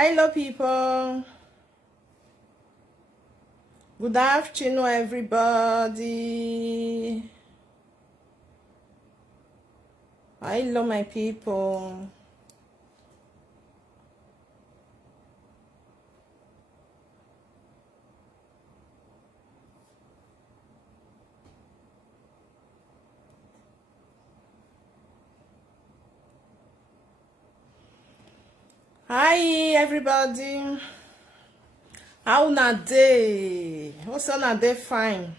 Hello, people. Good afternoon, everybody. Hello, my people. Hi, everybody. How na day? Also na day fine.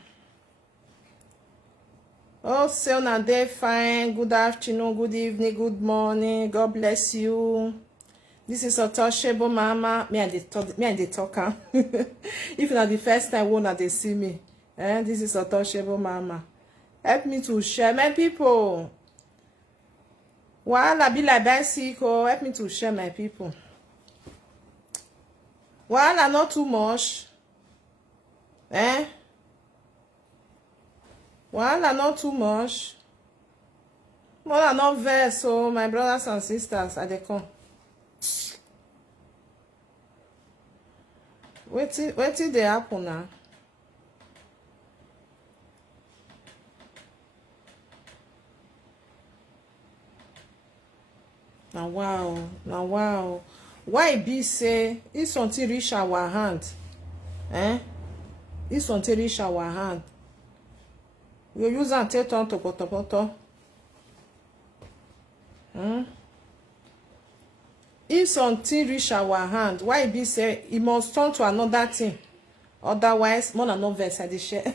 Also na day fine. Good afternoon, good evening, good morning. God bless you. This is Untouchable Mama. Me and the talker. If not the first time when they see me, this is Untouchable Mama. Help me to share, my people. While I be like bicycle, help me to share, my people. While I not too much, while I not too much, more than not vex. So my brothers and sisters, I dey come. Wait till they happen now. Now wow. Why be say if something reach our hand? If something reach our hand, we use and take on to poto. If something reach our hand, why be say it must turn to another thing? Otherwise, more than no verse I dey share.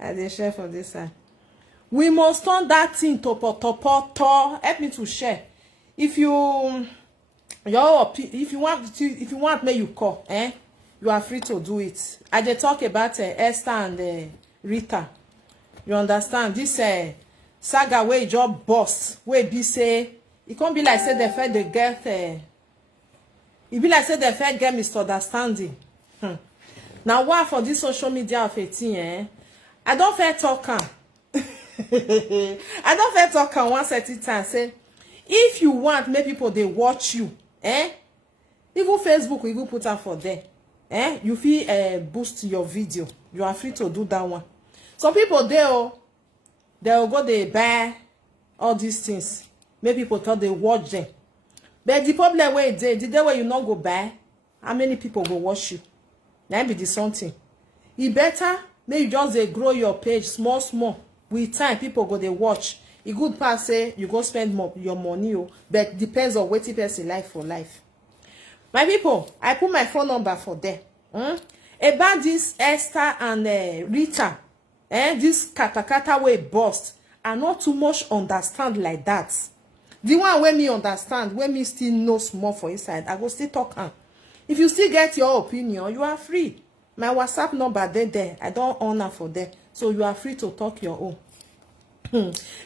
I dey share for this side. We must turn that thing to poto. Help me to share. If you want me, you call. You are free to do it. I dey talk about Esther and Rita. You understand? This saga where e just burst, where be say it can't be like say the fact they get it be like say the fact get misunderstanding. Now what for this social media of 18, I don't fair talk am. I don't fair talk am one certain time. Say if you want make people they watch you, even Facebook will even put out for there. You feel boost your video. You are free to do that one. Some people they'll go they buy all these things. Make people thought they watch them. But the problem where the day where you not go buy, how many people go watch you? That be the something. It better make you just grow your page small. With time, people go they watch. It good part say you go spend your money, but depends on what person like for life. My people, I put my phone number for there. About this Esther and Rita, this katakata way bust, I not too much understand like that. The one when me understand, when me still know small for inside, I go still talk am. If you still get your opinion, you are free. My WhatsApp number there. I don't honor for there. So you are free to talk your own.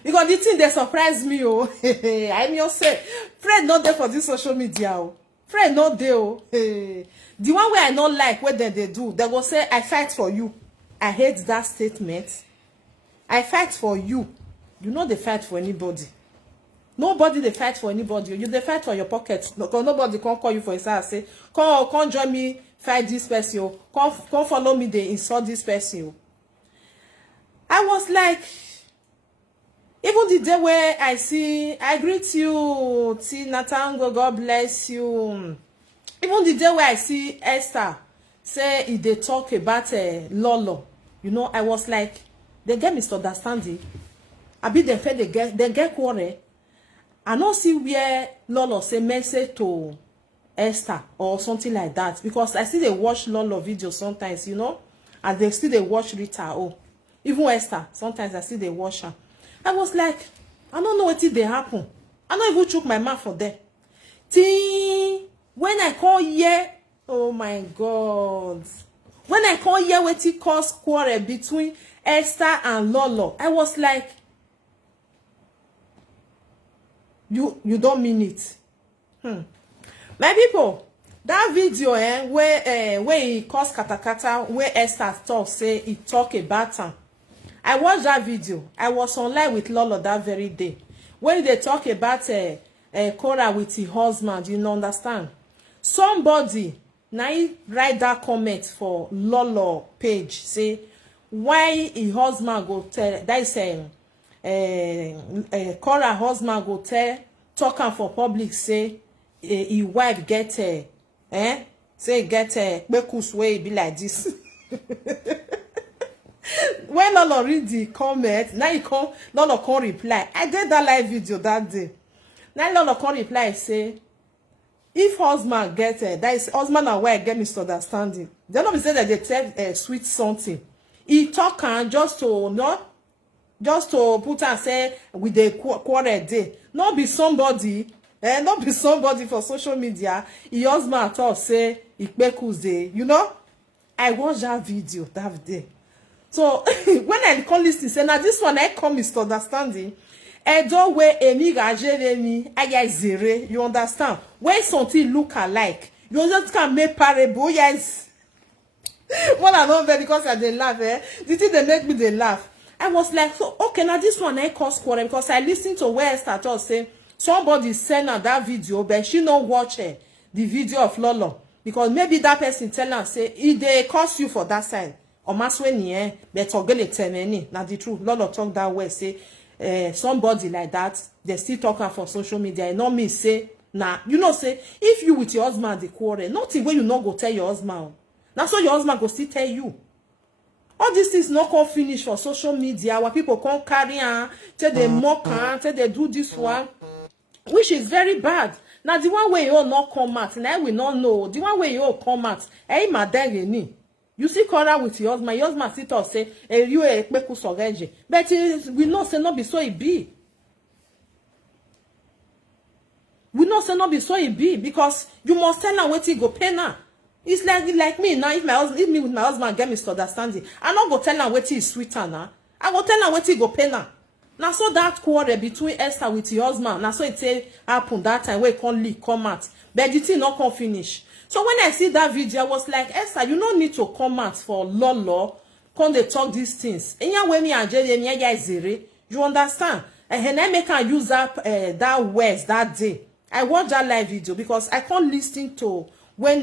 Because the thing they surprise me, Ayemiomo say, friend not there for this social media. Friend not there. The one where I not like what they do, they go say, I fight for you. I hate that statement. I fight for you. You know they fight for anybody. Nobody they fight for anybody. You they fight for your pocket. Nobody can call you for his house. Say, come join me, fight this person. Come follow me, they insult this person. I was like, even the day where I greet you, Tina Tango, God bless you. Even the day where I see Esther say if they talk about Lolo, you know, I was like, they get misunderstanding. I be they get quarrel. I don't see where Lolo say message to Esther or something like that, because I see they watch Lolo videos sometimes, you know, and they still they watch Rita. Even Esther, sometimes I see they watch her. I was like, I don't know what did they happen. I don't even choke my mouth for them. When I call here, oh my God. When I call here, what it cause quarrel between Esther and Lolo, I was like, you don't mean it. My people, that video where he caused katakata, where Esther talk say he talk about him. I watched that video. I was online with Lolo that very day. When they talk about Cora with her husband, you know, understand? somebody now write that comment for Lolo page, say why his husband go tell, that is Cora husband go tell, talk am for public, say his wife get say get bekus way be like this. When Lolo read the comment, now he come, Lolo come reply. I did that live video that day. Now Lolo come reply, say if husband get that is husband and wife get misunderstanding, they don't be say that they tell sweet something. He talk am just to not just to put and say with the quarrel day. Not be somebody, not be somebody for social media. He husband talk say Ikpekus day. You know, I watched that video that day. So when I come listen, say now this one I come misunderstanding. Edo way emi gajeremi aya zere. You understand? When something look alike, you just can make parable. Yes. Well, I don't know because I dey laugh. The thing they make me they laugh. I was like, so okay, now this one I cause quarrel because I listened to where Esther just say somebody send her that video, but she not watch the video of Lolo because maybe that person tell her say if they curse you for that side. Or masweni but ogele temeni. Now the truth, Lolo talk that way, say somebody like that, they still talking for social media. Not me say, nah, you know, say if you with your husband the quarrel, nothing when you not go tell your husband. Now so your husband go still tell you. All these things not come finish for social media where people come carry on, tell they mock on, tell they do this one, which is very bad. Now the one way you all not come out, and I will not know. The one way you all come out, madam. You see Cora with your husband sit or say, you a bekus orange. But we know say not be so it be. We know say not be so it be because you must tell her what he go pay now. It's like me now. If me with my husband get misunderstanding, I not go tell her what is sweeter now. I go tell her what he go pay now. Now so that quarrel between Esther with your husband, now so it say happen that time where it can't leak come out, but the thing not come finish. So when I see that video, I was like, Esther, you don't need to come out for Lolo. Come they talk these things. You understand? And I make her use that words that day. I watched that live video because I can't listen to when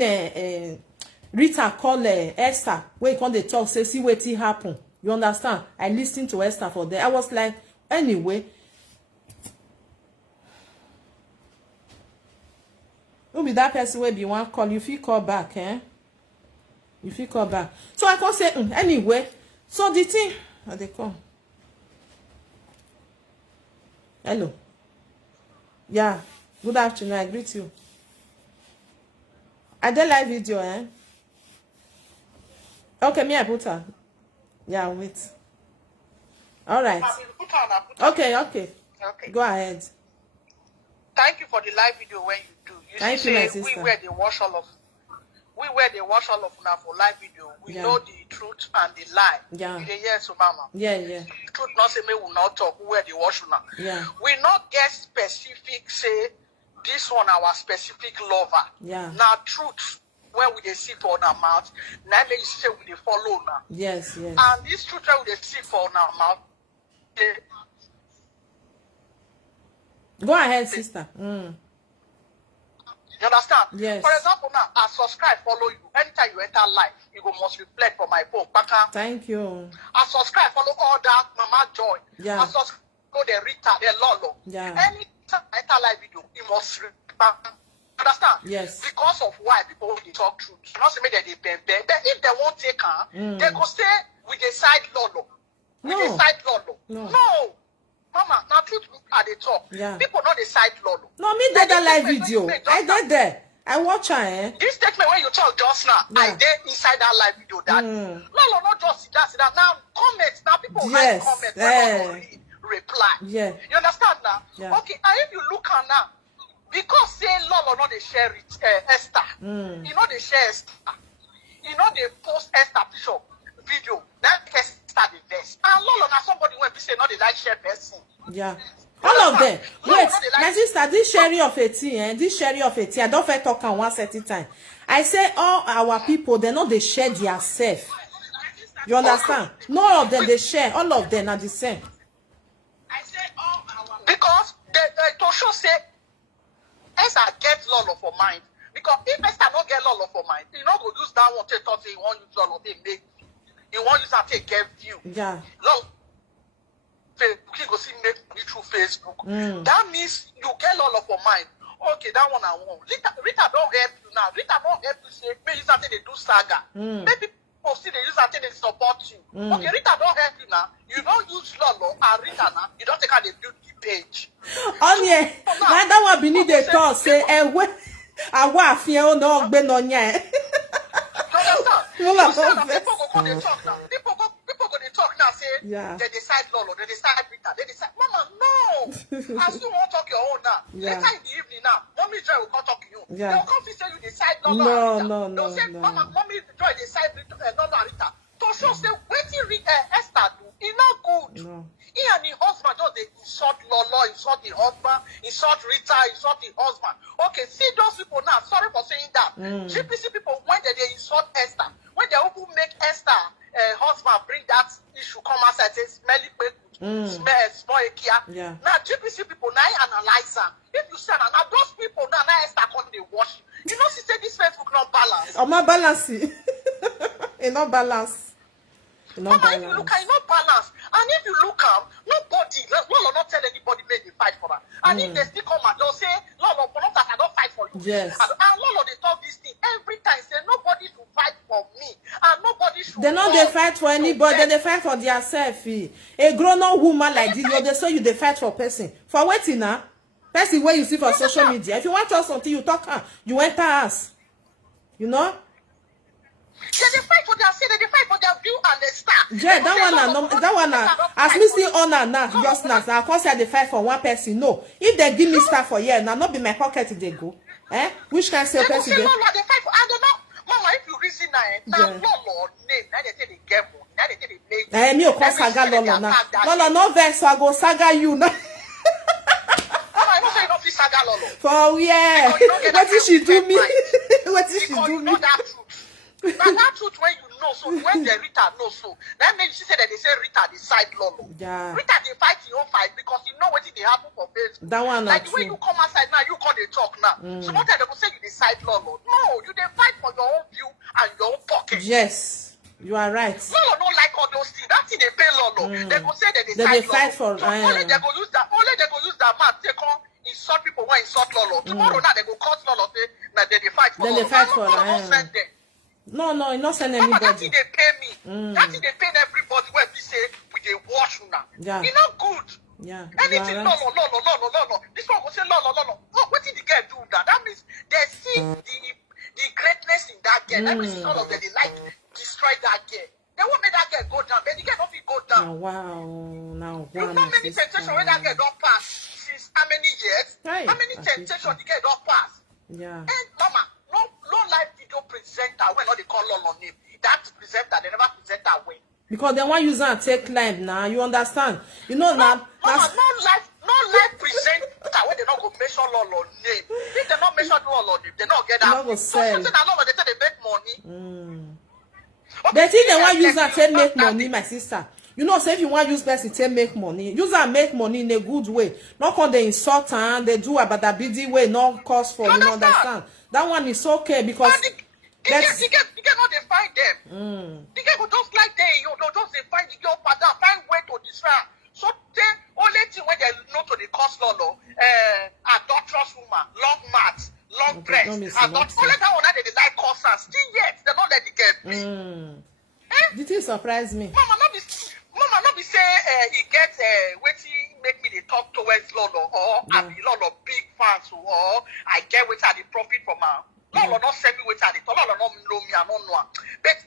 Rita call Esther. When come they talk, say see what happen. You understand? I listened to Esther for that. I was like, anyway. Who be that person will be one call you feel call back, You feel call back. So I can say anyway. So the thing they come. Hello. Yeah. Good afternoon. I greet you. I did live video, Okay, me I put her. Yeah, wait. All right. Okay. Go ahead. Thank you for the live video when you do. You see, say we where they wash all of now for live video. We know the truth and the lie. Yeah. Yes, mama. Yeah. The truth not say me will not talk where they wash now. Yeah. We not get specific say this one our specific lover. Yeah. Now truth when we they see for our mouth. Now they say we they follow now. Yes. And this truth when we they see for our mouth. Go ahead, sister. You understand? Yes. For example, now I subscribe, follow you. Anytime you enter live, you go must reflect for my phone. Thank you. I subscribe, follow all that Mama Joy. Yeah. I subscribe, follow the Rita, the Lolo. Yeah. Anytime I enter live video, you must understand? Yes. Because of why people they talk truth. Not say they bend. But if they won't take her, they go stay with the side Lolo. With the side Lolo. No. Mama, now truth at the top. Yeah. People know the side Lolo. No, me did that live video. I did there. I watch her, This statement when you talk just now, I did inside that live video that Lolo not just sit that. Now comments, now people write comments, read, reply. Yeah. You understand now? Yeah. Okay, and if you look at now, because say Lolo not they share it, Esther. You know they share Esther. You know they post Esther picture video. That Esther the best. And Lolo now somebody when we say not they like share person. Yeah. All of them. Wait, my sister, this sherry of a tea, this sherry of a tea, I don't fit talk on one certain time. I say all our people, they know they share their self. You understand? None of them they share. All of them are the same. I say all our because they to show say Esther get Lolo for mind. Because if Esther not get Lolo for mind, he not go use that one to talk say he want use Lolo, they make he want use that take get view. Yeah. Lolo, Facebook, he go see make money through Facebook. That means you get Lolo for mind. Okay, that one I want. Rita don't help you now. Rita don't help you say, maybe use something they do saga. Maybe people see they use something they support you. Okay, Rita don't help you now. You don't use Lolo and Rita now. You don't take her they build the page. Oh yeah, that one beneath the talk say, what? I want fear no be no nya. You understand? People go they talk now. People go they talk now say, yeah. They decide Lolo, they decide Rita, they decide. Mama, no. I still won't talk your own now. Yeah. Later in the evening now, Mommy Joy will come talk to you. Yeah. They will come to say you decide Lolo and Rita. No, They'll say, Mama, Mommy Joy decide Lolo and Rita. To show say, waiting Esther do, it's not good. No. He and his husband just they insult Lolo, insult the husband, insult Rita, insult the husband. Okay, see those people now. Sorry for saying that. GPC people when they insult Esther, when they will make Esther husband bring that issue come outside, say smelly smell kia. Yeah. Now GPC people now analyze them. If you say now those people now Esther come they wash. You know she say this Facebook not balance. Oh my balance. It not balance. Mama, if you look at it, not balance. And if you look at nobody, Lolo not tell anybody make they fight for her. And if they still come and they'll say, Lolo, for not that I don't fight for you. Yes. And Lolo, they talk this thing every time, say nobody should fight for me. And nobody should they know they fight for anybody, they fight for themselves. A grown-up woman like this, they say you they fight for person. For waiting now. Person where you see for social media. If you want to talk something, you talk her. You enter us. You know? They fight for their say, they fight for their view and their star. Yeah, that one as me see honor now, just now. I can't say they fight for one person. No. If they give me star for year, now not be my pocket they go. Eh? Which can say person they fight for and they not Mama, if you reason now, Lolo name, now they say they get money, now they say they make me of saga Lolo now. Lolo no vex, so I go saga you now. I know say you don't feel saga Lolo. For yeah. What did she do me? What did she do me? Now that truth when you know, so when the Rita knows so, that means she said that they say Rita decide Lolo. Yeah. Rita they fight your own fight because you know what they happen for Facebook. That one like the way you come outside now, you call they talk now. So what they will say you decide Lolo. No, you they fight for your own view and your own pocket. Yes, you are right. Lolo don't like all those things. That's in they pay Lolo. They go say they decide they Lolo. fight for so only they go use that. Only they go use that man take on insult people when insult Lolo. Tomorrow now they go cut Lolo say now they fight for Lolo. They fight for Lolo. Send them. No, you not send anybody. Mama, that thing they pay me. That thing they pay everybody when we say we they wash now. Yeah. It's not good. Yeah. Anything right. Lolo. This one will say Lolo. Oh, what did the girl do that? That means they see the greatness in that girl. That means all of them they like destroy that girl. They won't make that girl go down. But the girl don't be go down. Wow. You know many temptations when that girl don't pass since how many years? Right. How many temptations the girl don't pass? Yeah. And Mama, no live video presenter when all they call Lolo name. That presenter, they never present that way. Because they want use and take climb now. You understand? You know now. Mama, no live presenter when they not go mention Lolo name. If they not mention Lolo name, they not get that. Not go sell. So Lolo, they say they make money. Okay, they think they want use and take make money, my sister. You know, say if you want use person to make money, use and make money in a good way. Not when they insult and they do about that busy way, not cost for you understand. That one is okay because the girl not they find them. The girl go just like them, you know, just they find the girl father, find way to distract. So they only thing when they know to the cost Lolo, adulterous woman, long mats, long breast, only that one that they like cost and still yet they not let the girl be. Did it surprise me? Mama not be say he get waiting make me they talk towards Lolo or I be Lolo big fans or I get what I the profit from her. Lolo not send me what I the Lolo not know me, I don't know. But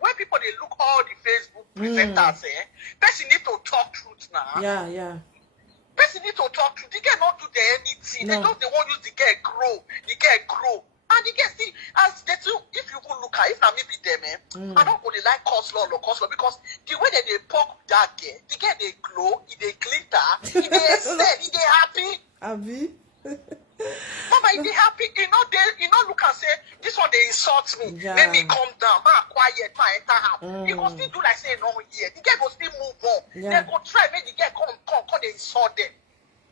when people they look all the Facebook presenters, person need to talk truth now. Yeah. Person need to talk truth. The girl not do anything. They just they want use the girl grow. And the girl see as they do, if you go look at if na me be them, I don't really like cause Lolo because the way that they poke that girl, the girl they glow, they glitter, they excel, they happy. Abi. Mama, they happy. You know look and say this one they insult me. Yeah. Let me calm down. Quiet, enter her. You go still do like say no here. The girl go still move on. Yeah. They go try make the girl come they insult them.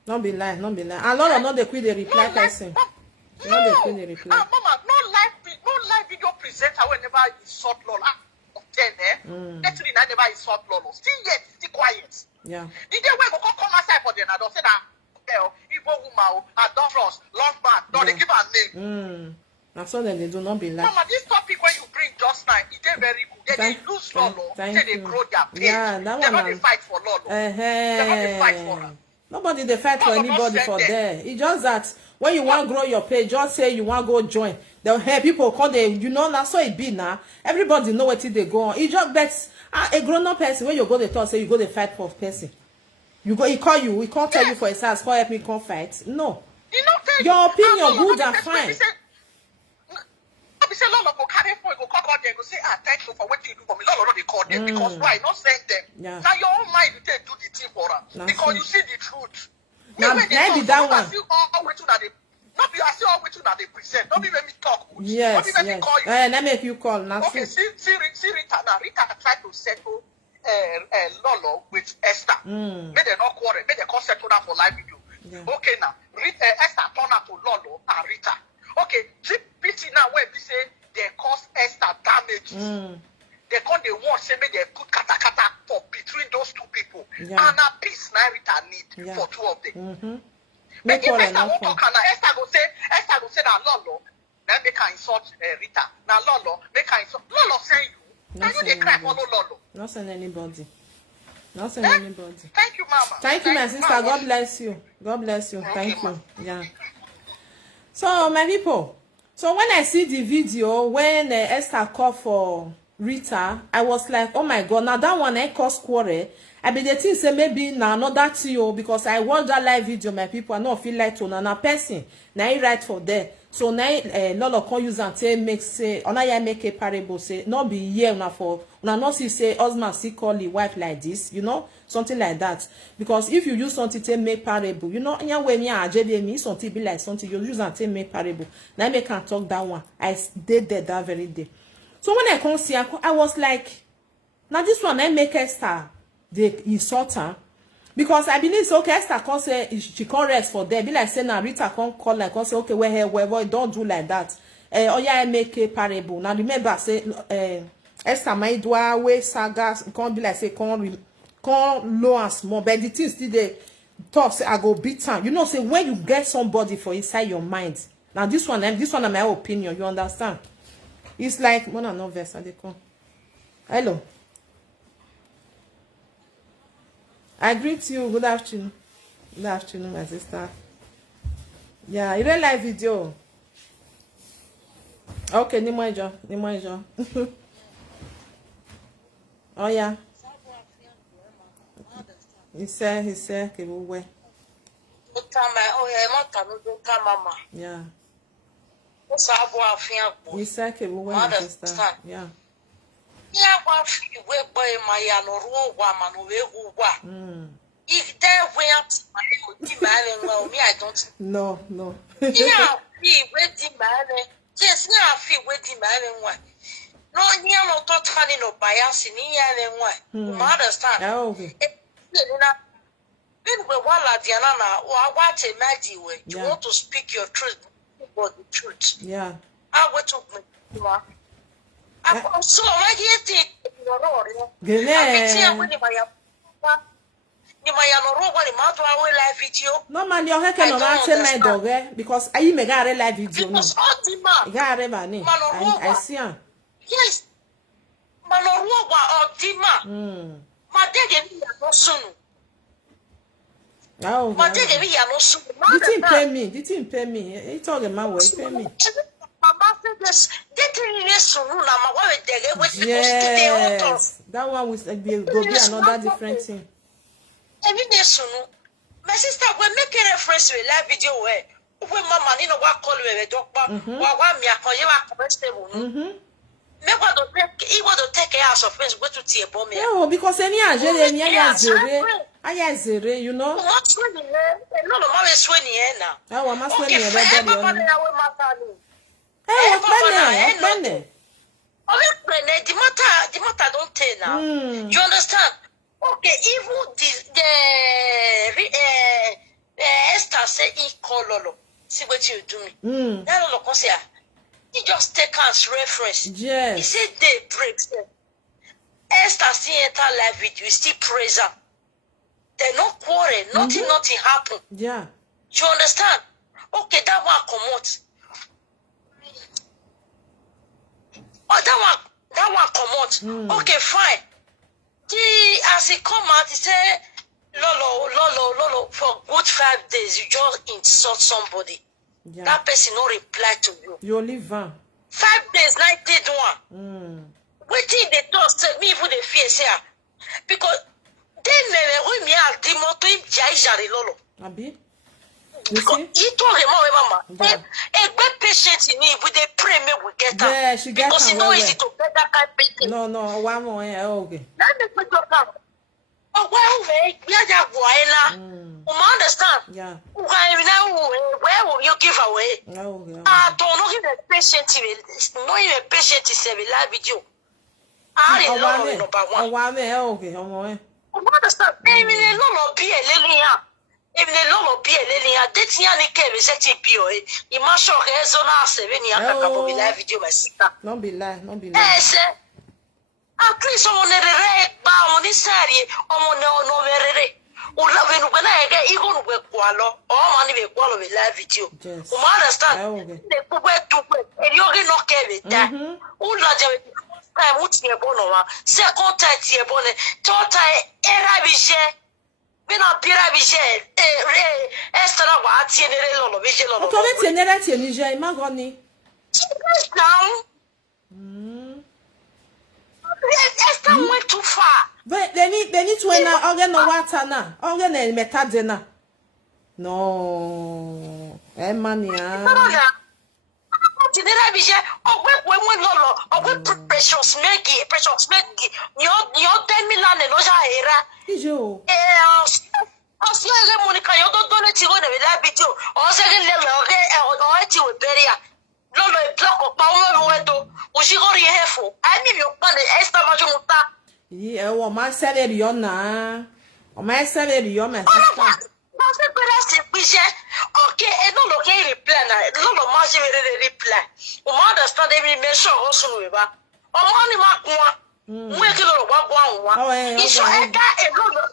Don't be lying. And Lolo not they quit the reply person. No, they pay the reply. Mama, no live video presenter whenever insult Lolo. Actually, I never insult Lolo. Still quiet. Yeah. The day when we go come outside for them, I don't say that Igbo woman, adulterous, long man, no, they give her name. That's all that they do not be like. Mama, this topic when you bring just now, it is very good. They lose Lolo, they grow their page. Yeah, that they one. They fight for Lolo. They don't fight for her. Nobody they fight for anybody for there. It's just that when you want to grow your page, just say you want to go join. They'll have people call them, you know, that's so it be now. Everybody know what they go on. It just bets a grown-up person when you go to talk, say you go to fight for person. You go, he call you, he can't tell you for his house, call help me come fight. No. Your opinion good and fine. We say Lolo go carry phone, go call them, go say, thank you for what you do for me. Lolo they call them because why not send them? Yeah. Now your own mind you take do the thing for her because you see the truth. Now maybe that one. Not be I see all which that they present. Don't be let me talk. Yes, let me call you. Let me make you call. Okay, see Rita now. Rita tried to settle Lolo with Esther. May they not quarrel. May they can't settle that for live video. Yeah. Okay now, Esther turn out to Lolo and Rita. Okay, GPT now when we say they cause Esther damage. They come they want say make they put kata for between those two people. Yeah. And a peace now Rita need for two of them. But if Esther won't talk, Esther go say that Lolo, then make her insult Rita. Now Lolo, make her insult. Lolo say you. Now you they cry for Lolo. Not send anybody. Not send anybody. Thank you, Mama. Thank you, my sister. Mama. God bless you. God bless you. Thank you. Yeah. So, my people. So, when I see the video, when Esther called for Rita, I was like, oh my God, now that one I cause quarrel. I be the thing say maybe na another thing because I watch that live video, my people, I not feel like to na person. Now I write for there. So now Lolo can use and say make say or now I make a parable say not be here na for na not see say husband see call the wife like this, you know, something like that. Because if you use something to make parable, you know, when you are me something be like something you use and take make parable. Now I make can talk that one. I did that very day. So when I come see, I was like, now this one I make Esther. They insult her because I believe so. Okay, Esther can say she can't rest for there. Be like say now Rita can't call like can say okay, where don't do like that. Oh yeah, I make a parable. Now remember say Esther my do away sagas can't be like say can't low and small. But the things still they talk say I go beat her. You know say when you get somebody for inside your mind. Now this one is my opinion. You understand? It's like one and no verse. They come. Hello. I greet you. Good afternoon. Good afternoon, my sister. Yeah, you don't like video. Okay, ni mo ijo. Oh yeah. He said, ke wo we. Yeah. He said, ke wo we, my sister. Yeah. No. Yeah, yes, now feel waiting man. No, you no totally no bias in here. Understand? Okay. When we want Diana, or what a magic way. You want to speak your truth, but the truth. Yeah. I want to so I get no man, your head cannot answer my dog, because I may get a live video. I see her. Yes, Manoruwa or Dima. My dad no soon. Oh, my dad no soon. Did he pay me? He told him my way, pay me. Yes, that one will be another different thing. My sister, we make a reference to a live video where mama you know what call we doctor what me call you are comfortable. Me want to take care of offense go to tie bomb. No, because any zere, you know. What's when no mama is when now. I want mas when you the matter don't tell now. You understand? Okay, even the Esther say he call Lolo. see what you do me. That Lolo come say, he just take as reference. Yes. He said they break them. Esther still enter live video, still praise her. They no quarrel, nothing happen. Yeah. You understand? Okay, that one come out. Oh, that one come out. Okay, fine. As he come out, he say, Lolo, for good 5 days, you just insult somebody. Yeah. That person no reply to you. You live on. 5 days, 9 days, one. Waiting they talk, say me even the fear, say, because then me are the moto him jai Lolo. Abi. You see? He told him, mama, a good patient in need with the pray me we get her. Yeah, she get because her it's not well, easy to get that kind of patient. No, one more, okay. Let me put your car. Oh, well, we are just going. Understand? Yeah. Where will you give away? Okay. I don't know if a patient is a live video. I didn't know number one. Okay. Understand? Even a Lolo be a lily. Even a Lolo be a lily. That's Yanni Kevin set in POA. You must show her zone 7 years live video, my sister. Don't be lie. Yes, at least someone a on this side, no very. When I get even with Qualo, or money with Qualo with live video. Yes. Understand? They put to and you're not Kevin. That who time what's your bono, second time your bonnet, total erabije. We not pirabije, Esther, what's in a Lolo, Vigil. Automate generate Niger, Magoni. Esther went too far. But they need to na organ no water na. Organ and metadena. No. Mania. Precious Maggie. You're 10 million and Oja Is you? I'll see Monica, you don't donate to that video. Or second level, or with Beria. Lolo, a clock of power window. Was she going careful? I need your money, Esther Majuta. Yeah, well, my salary on na. Or my salary on my sister. Okay, and no look reply. Lolo Marcy reply. Understand every measure also. Or money mark one. Make a little one. It's your Edda and Lolo.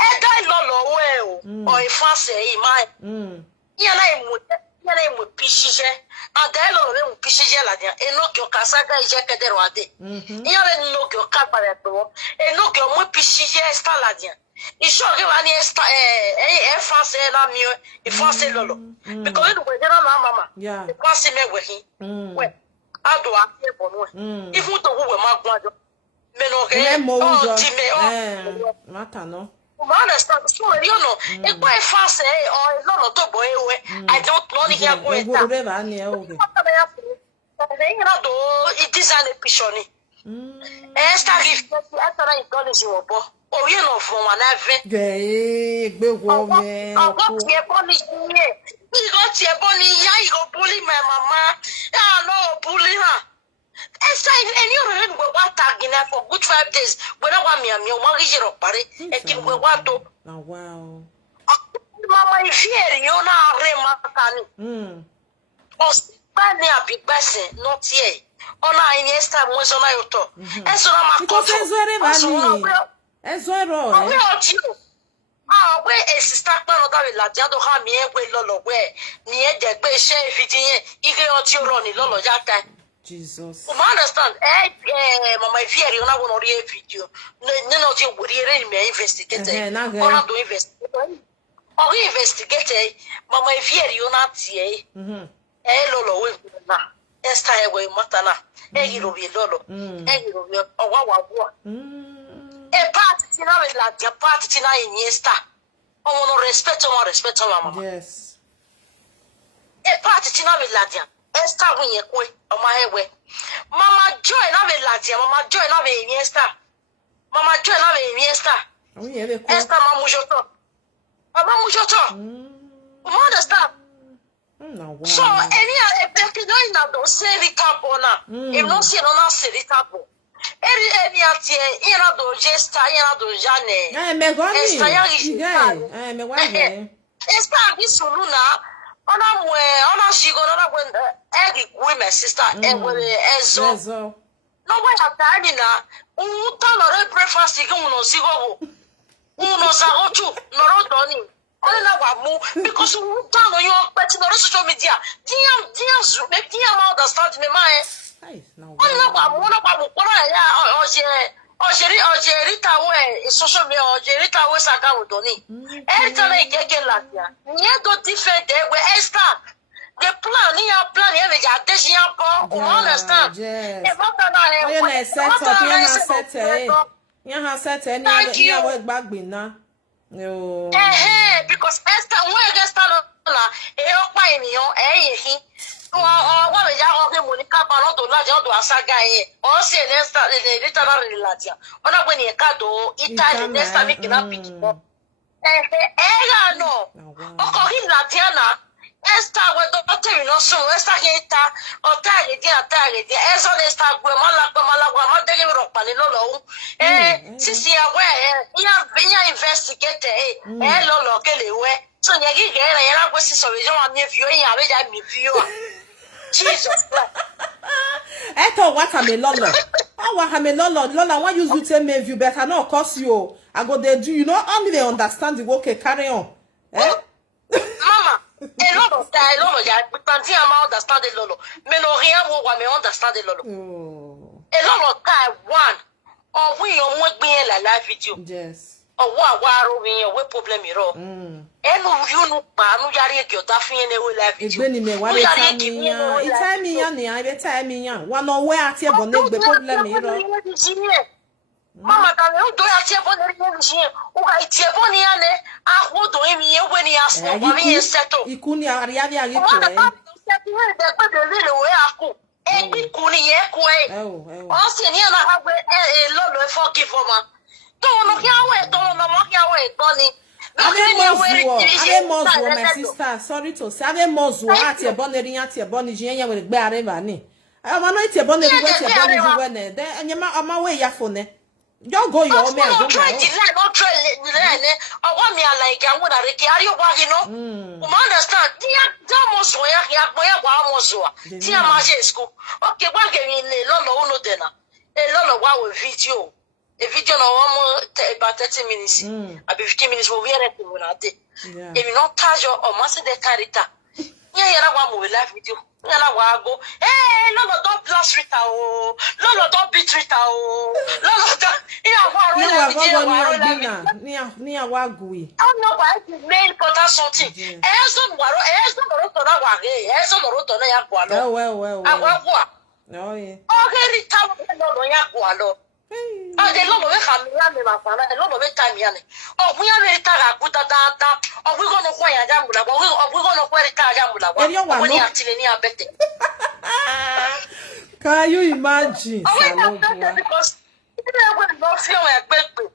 Edda Lolo well. Or if I say, my. Your name would Pichige. And the Lolo will Pichige Ladia. And look your Casaga is Jack de Rade. You don't look your Capareto. And look your Mupichige Staladia. Il show que va ni français la mieux et français lolo because you go na mama yeah français me we we ado ake bonwe if you to we ma gwajo me no ke ti me mata no understand so you know e go français or lolo to boy we I don't know ni ya go eta go ba ni okay you know do it is an epiphany esta gift esta na idology obo oh, you know, from an event. Gbe wo me. I got your bonnie here. You got your bonnie. Yeah, you go bully my mama. Yeah, no, bully her. And you remember what tagging her for good 5 days. When I want me, I'm your mortgage or party. And you will want to. Oh, wow. Mama, if here, you're not remarkable. Oh, Spania, big person, not here. Oh, no, in yes, time was on my auto. And so I'm a control. Ezoro. Where is sister Panoda la Jado Hami and Lolo where near the Bay Share fitting in Ronnie Lolo Jata. Jesus. Understand? Mama, fear you not want to video. No, you would really me investigate. Or not to investigate. Or investigate. Mama, fear you not see. Lolo will not. Esther away Matana. Egiro be Lolo. Egiro be Owa. A party now is like your party now in Yesta. Oh, no respect to mama. Yes. A party now is like your Esther when you quit on my way. Mama joy now is like your mama joy now in Yesta. Mama joy now in Yesta. Esther Mamujoto. Mamujoto. Understand? So, any a no, don't say the top or not. If no see, no, not say the top. Any atie ina do gesta ina do jane me goni esta ya me wa esta bi suluna Ona she go ona when egg women sister and with ezo. No way have time na. Uta no breakfast igi uno sigo. Uno sagochu no ro doni. Ona na wa mu because uta no yo pet no social media. Dia ma understand me ma. Ona na wa mu kora ya o Rita we social media o Rita we saka udoni. Esther na igege latia. Nye do different we Esther. The plan here we got this young boy. You understand? Yes. Oh, you na set up. You have set any other work back bin na. Yo. Because Esther when Esther na pa eniyan eyin wa me ja ho pe Monica pa no to laje do asaga yin o se Esther le literal relatia ona gbe ni ka do Italy Esther mi kina pick up no o ko hin latiana Esther we do tell no so Esther hita o tag dia Esther Esther gbe malagba ma de ro pa ni Lolo sisi awe ya investigate Lolo kele we so nyegi ge na ya go si so we jo am view yin abe ja mi view Jesus Eto what am Lolo what am Lolo why use you tell me view better no cause you I go they do you know only they understand the work carry on mama a lot of time Lolo ya but plenty am understand the Lolo me no rien wo wa me understand the Lolo a lot of time one or we on mo gbin la live video yes wa ro yin we problem iro enu you no pa nu yare ege ota fin ene we live video egbe ni me wa be time yan ni be time yan wa no we ati ebo na egbe problem iro mama ta le do ati ebo na ri ji o ga iti ebo ni ane ahwo do emi ewe ni aso wa mi seto iku ni ari to de pe de le we aku egbe ku ni ye ku o se ni na ha gbe Lolo e forgive ma my sister, sorry to say, I mozu at your bonnet at your bonnet, and with Barry Vanny. I want to your bonnet with your bonnet, and your my way, Yafone. Don't go your man. Don't try to I want me like I would have carry you back, you know. Understand? Dear, almost where Tia Marge school. Okay, one game in Lolo no dinner. A Lolo wow video. A video no about 30 minutes. I'll be 15 minutes for we're at the if you not touch your or master the carita. Yeah, one will live video. Go. Hey, Lolo, don't blast Rita. Lolo, don't beat Rita. Lolo, don't. Near Wagui. I know why the main important something. Ezon Waro, Ezon Rotona Wage, Ezon Rotona Yagualo. Well. Oh, yeah. Okay, Rita, Lolo Yagualo. Oh, the Lolo Hamilani, a lot of time, Yanni. Oh, we are ready to put a data. Oh, we're going to wear a jamula. We're going to wear a jamula. When you actually near betting. Can you imagine? Oh, because I will not feel like betting.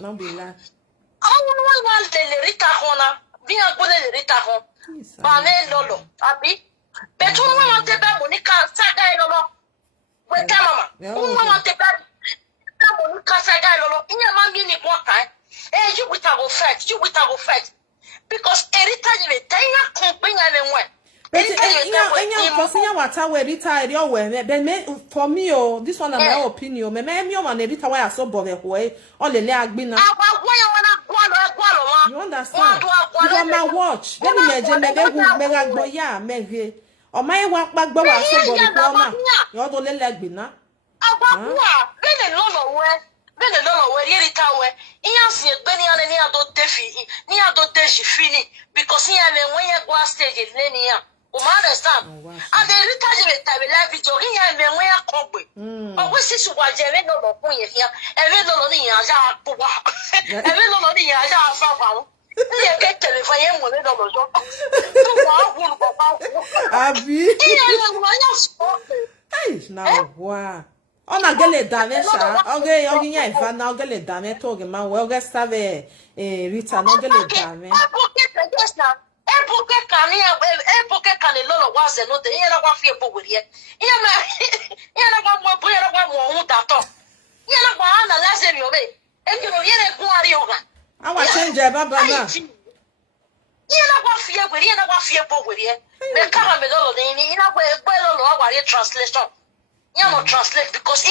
No be la. Oh, no, Rita Hona. Be a good Rita Hona. Bane Lolo, abi. But you want to buy Monica Saga Lolo. Wait, mama. You want to buy Monica Saga Lolo. In your man, you one time. You with our fight. Because every time you tell you, company and when. For me, this one is my opinion. Rita, why I so bother way all the lagbina. You understand? You on my watch. Let me imagine or my walk back by so bother. You don't let lagbina. Then the Lolo where Rita were. He has seen Benny and any other defi, near the deshi fini because he had when you go stage in Lenia. Understand? And the Rita time live video, he had been where I come. But what is what Jerry no point here? Every Lolo every Lolo Yaja. You get telephone with the now, wow. Ona gele dame sha oge oginya ifa na ogele dame to oge ma we oge stave Rita na ogele dame epoke kan Lolo wa ze no de yen na wa fi epo we ye yen na wa mo bo yen na wa mo hun da to Yena kwa ana lazemi obe. Ekiro yene kwa rioga. Awa change baba na. Yena kwa fie gweri, yena kwa fie po gweri. Me kama me Lolo de ni ina kwa Lolo wa translation. You no translate because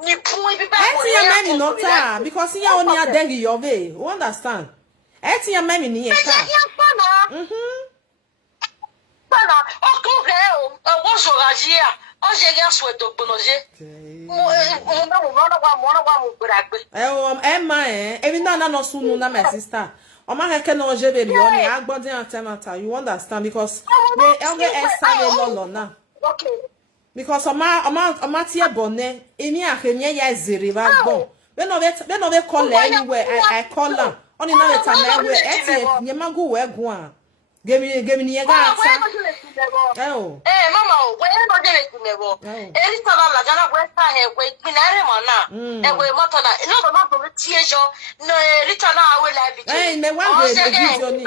ni point be back. Eti ya memi no ta because ya oni adegi your way. You understand? Eti ya memi ni ye ta. Bana, o ke o wo so gajia. O je ga sweto gbonoje. Mo na wa mo gbagbe. Every now no sunu na my sister. O ma keke no je be ri oni agbodi antemata. You understand because me elge Esther le Lolo na. Okay. Because oma tie bonne emi ahemie ya zere ba gbon. We no be call anywhere. I call am. Oni na let am we eti nyemagu we gu a. Gemi ni ga ata. Mama, we no je le kunebo. Rita la jana we sta he we pinare mana. E we mata na. No to tie jo. No Rita na we live. Me wan go video ni.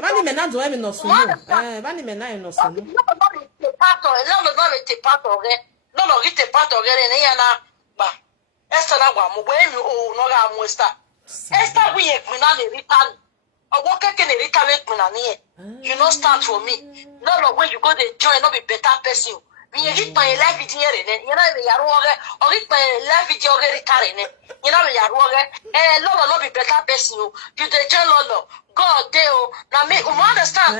Bani me na do emi no sunu. Bani me na no sunu. No, rite pato gere ne yana ba. Esther na gwa mo we mi o no ga mo Esther. Esther we e na le Rita. I walk in the Rita you not start for me. No, when you go to join, not be better person. When you hit my life video, you know, we are or hit my life video, you know, we are Lolo, not be better person. You the join Lolo. God, Deo, now me, understand.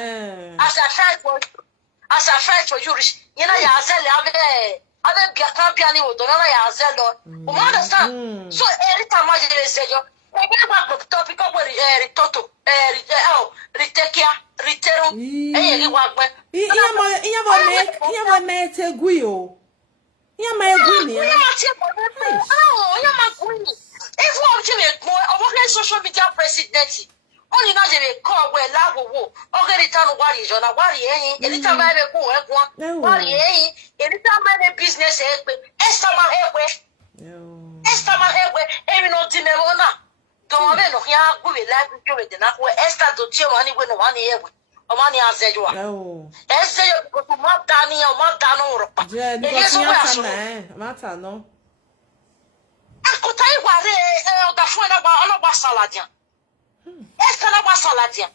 As I fight for you, you know, you are selling. I don't be a champion, you don't know, you are selling. Understand? So every time I say, topic of Ritoto, Ritekia, Ritero, social media presidency. Only now they call where love will return worry, John, worry, anytime I go, worry, anytime I business, Esther every no dinner. Don't know how good life you with the Naku Esther to chill money when 1 year with a money as you are. Esther, you put more Danny or more Dano. Matter no. I could tell you what the phone about Saladian. Esther about Saladian.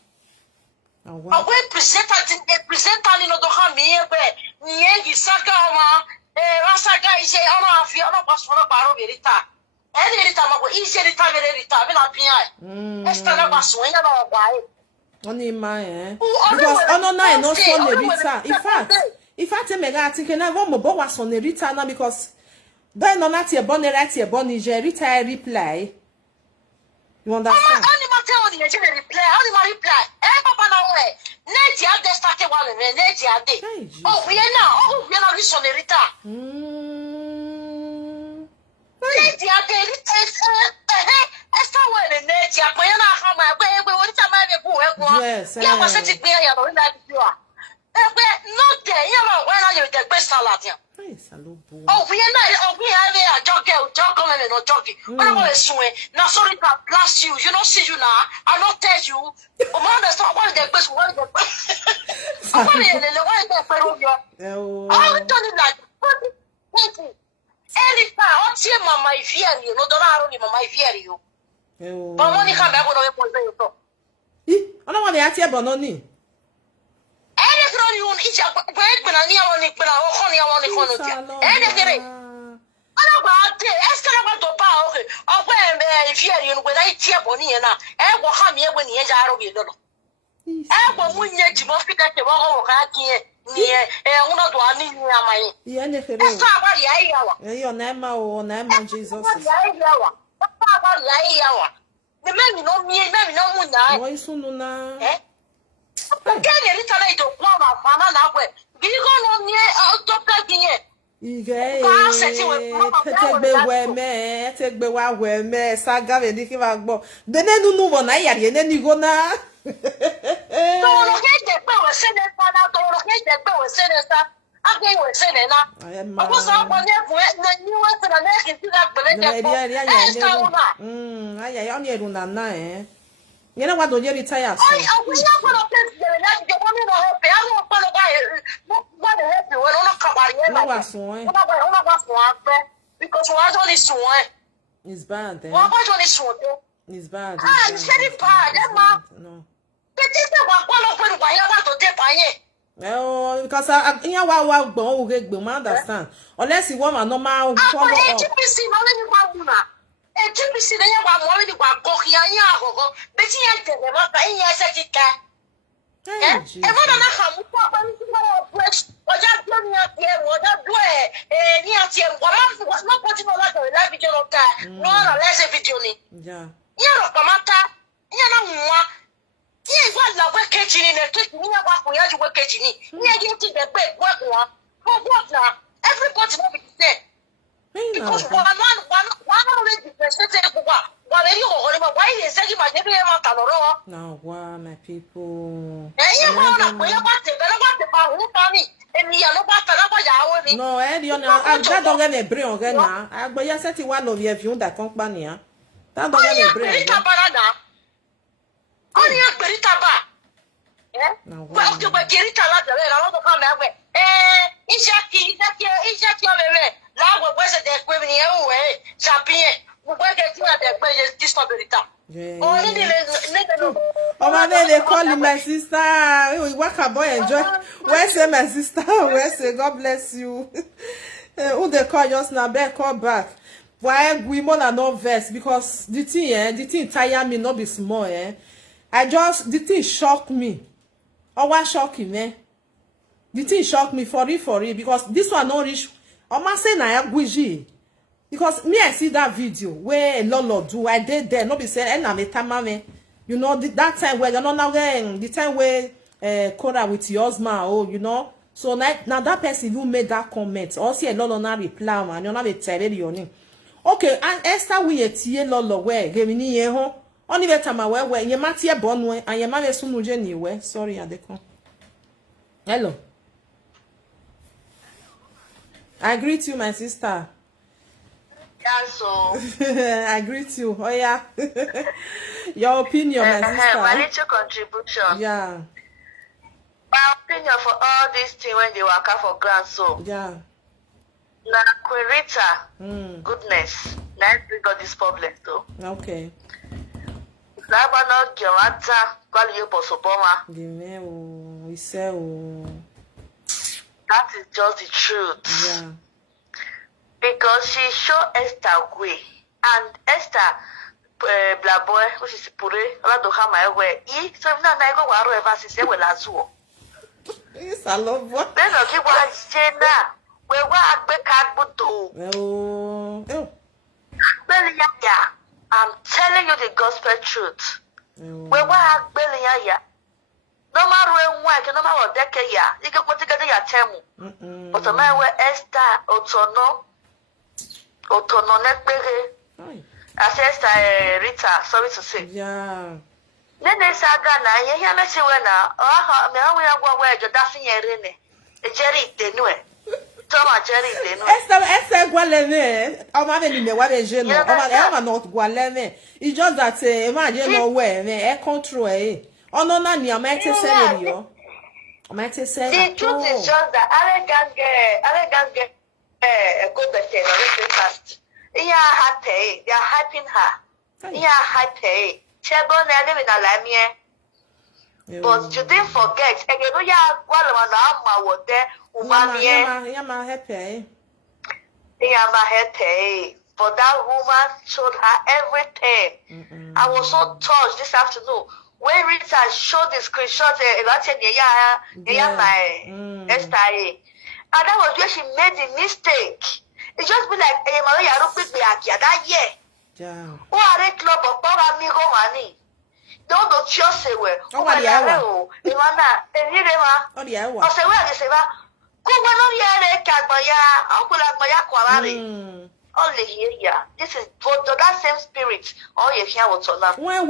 I will present in the Hami, where Niegi Sakama, Rasaga is a honor of your was for a bar of Rita. Any time I go easily time not behind. Esther never swing about why. Only my because no son Rita. In fact, I think I never more was on the Rita now because then on that your bonnet at your bonnet, Rita reply. You understand? Only my tell the reply, only my reply. Papa no way. Nadia they started one and Nadia day. Oh, we are not this on the Rita. Nadia day, Esther went in Nadia, but you're not how my way, we want to marry. Yes, yeah, was it me? I don't like you. Not there, you know, when are you the best salad? Oh, we are not, we have a jogger and no jogging. What about a swing? Now, sorry, that blast you. You don't see you now. I'll not tell you. Oh, man, that's not one of the best. One of the best. I'm going to the I'm telling you that. Anytime, what's your mama? I fear you. No, don't know my fear you. But when you come back, what do you I don't want to ask you about no. You each bread when I near on it, but I want to anything. I don't want to ask about the power of where if you're when I tear Bonnie and I will come here when he is out of your little. I will win yet to must be that the wrong near one of the one near my. That's not what I am. Jesus. The men know me, maybe no one now. Why soon now? Again, a little late of one of Famana. Do you go on near Doctor Guinea? Take the one where me saga and Nicky Magbo. The name no one I had, and then you go now. Don't get the power, send it, don't get the power, send it. I gave a sending. I was up on that new one to the next into that, but I only do not. You know what? Do you retire? We are going to test the woman of her. I don't want to buy what help you when I come out here. Because was only so It's bad, eh? What one is so? It's bad. Ah, it's very bad, Emma. No. But this is what one of them, why you want to take by. Oh, because I understand. Unless you want a normal follow up. Yeah. Yeah, what la work kitchen in a kitchen, you know what we are to work kitchen. Yeah, you think the bed work one. What now? Everybody will be dead. Because one already presented one. While you go, why is it my neighbor? Now, wow, my people. No, that don't get a brain again now. But you said one of your that company. That don't get a brain. Only a Rita ba. Well, to get it a lot of it, I want to come that way. Is that your baby? Now, what was it that women here away? Champion, who work at the way this for Rita. Oh, my man, they call him my sister. We work a boy enjoy. Where's my sister? Where's God bless you? Who they call just now? Better call back. Why we more than no verse because the thing tire me not be small, eh? The thing shocked me. Oh, what shocking, eh? The thing shocked me for real, because this one not reach. I must say, na Guiji. Because me, I see that video where Lolo do. I did there. Nobody said, "Eh, na me tamame." You know, that time where you're not now getting the time where Cora with your husband, oh, you know. So now that person who made that comment, also Lolo na reply, man. You're not a terrible. Okay, and Esther we a tie Lolo where give me ye ho. Only better my where you might hear born way and your mamma soon anyway. Sorry, Adeko. Hello. I greet you, my sister. I greet you. Oh yeah. Your opinion, my sister. My little contribution. Yeah. My opinion for all these things when they work out for grand so. Yeah. Now, Rita, goodness. Now we got this problem too. Okay. Labano Giorata, Qualia Bosoboma. We say, that is just the truth. Yeah. Because she showed Esther way. And Esther, blah boy, which is Pure, I don't have my way. So now I go wherever she said, well, as well. Yes, I love what. Then I'll give one Jenna. Where I make a good Oh. I'm telling you the gospel truth. Where I belly ya. No matter when no matter what decade ya, you can put together your term. But the man where Esther Otono nekpere. I said Esther Rita, sorry to say. Yeah. Then they saga na ye hear me say na me we agwa we jo dasin yere ne. E jeri tenue. Toma jeri tenue. Esther gwaleme. O ma be ni me wa be je no. O ma not gwaleme. It's just that imagine no way me control Oh no na ni am ete say yo. Am ete say. The truth is just that arrogant girl go better no fast. Yeah, happy. They are hyping her. Yeah, happy. Chebo na live in Alamie. But you didn't forget. And you know ya gwala na ma wo there umamie. Yeah, ma happy. Yeah, ma happy. But that woman showed her everything. I was so touched this afternoon when Rita showed the screenshot. Esther. And that was where she made the mistake. It just be like, Ayemiomo, you don't pick me that year. Yeah. Who are they club of power amigo money? Don't do just say well. Oh, what the hour? Oh, the hour. I say, well, they say, go on here, Kagbaya, Uncle Agbaya Kwari. Only here, yeah. This is for that same spirit. Oh, you hear what's on that? When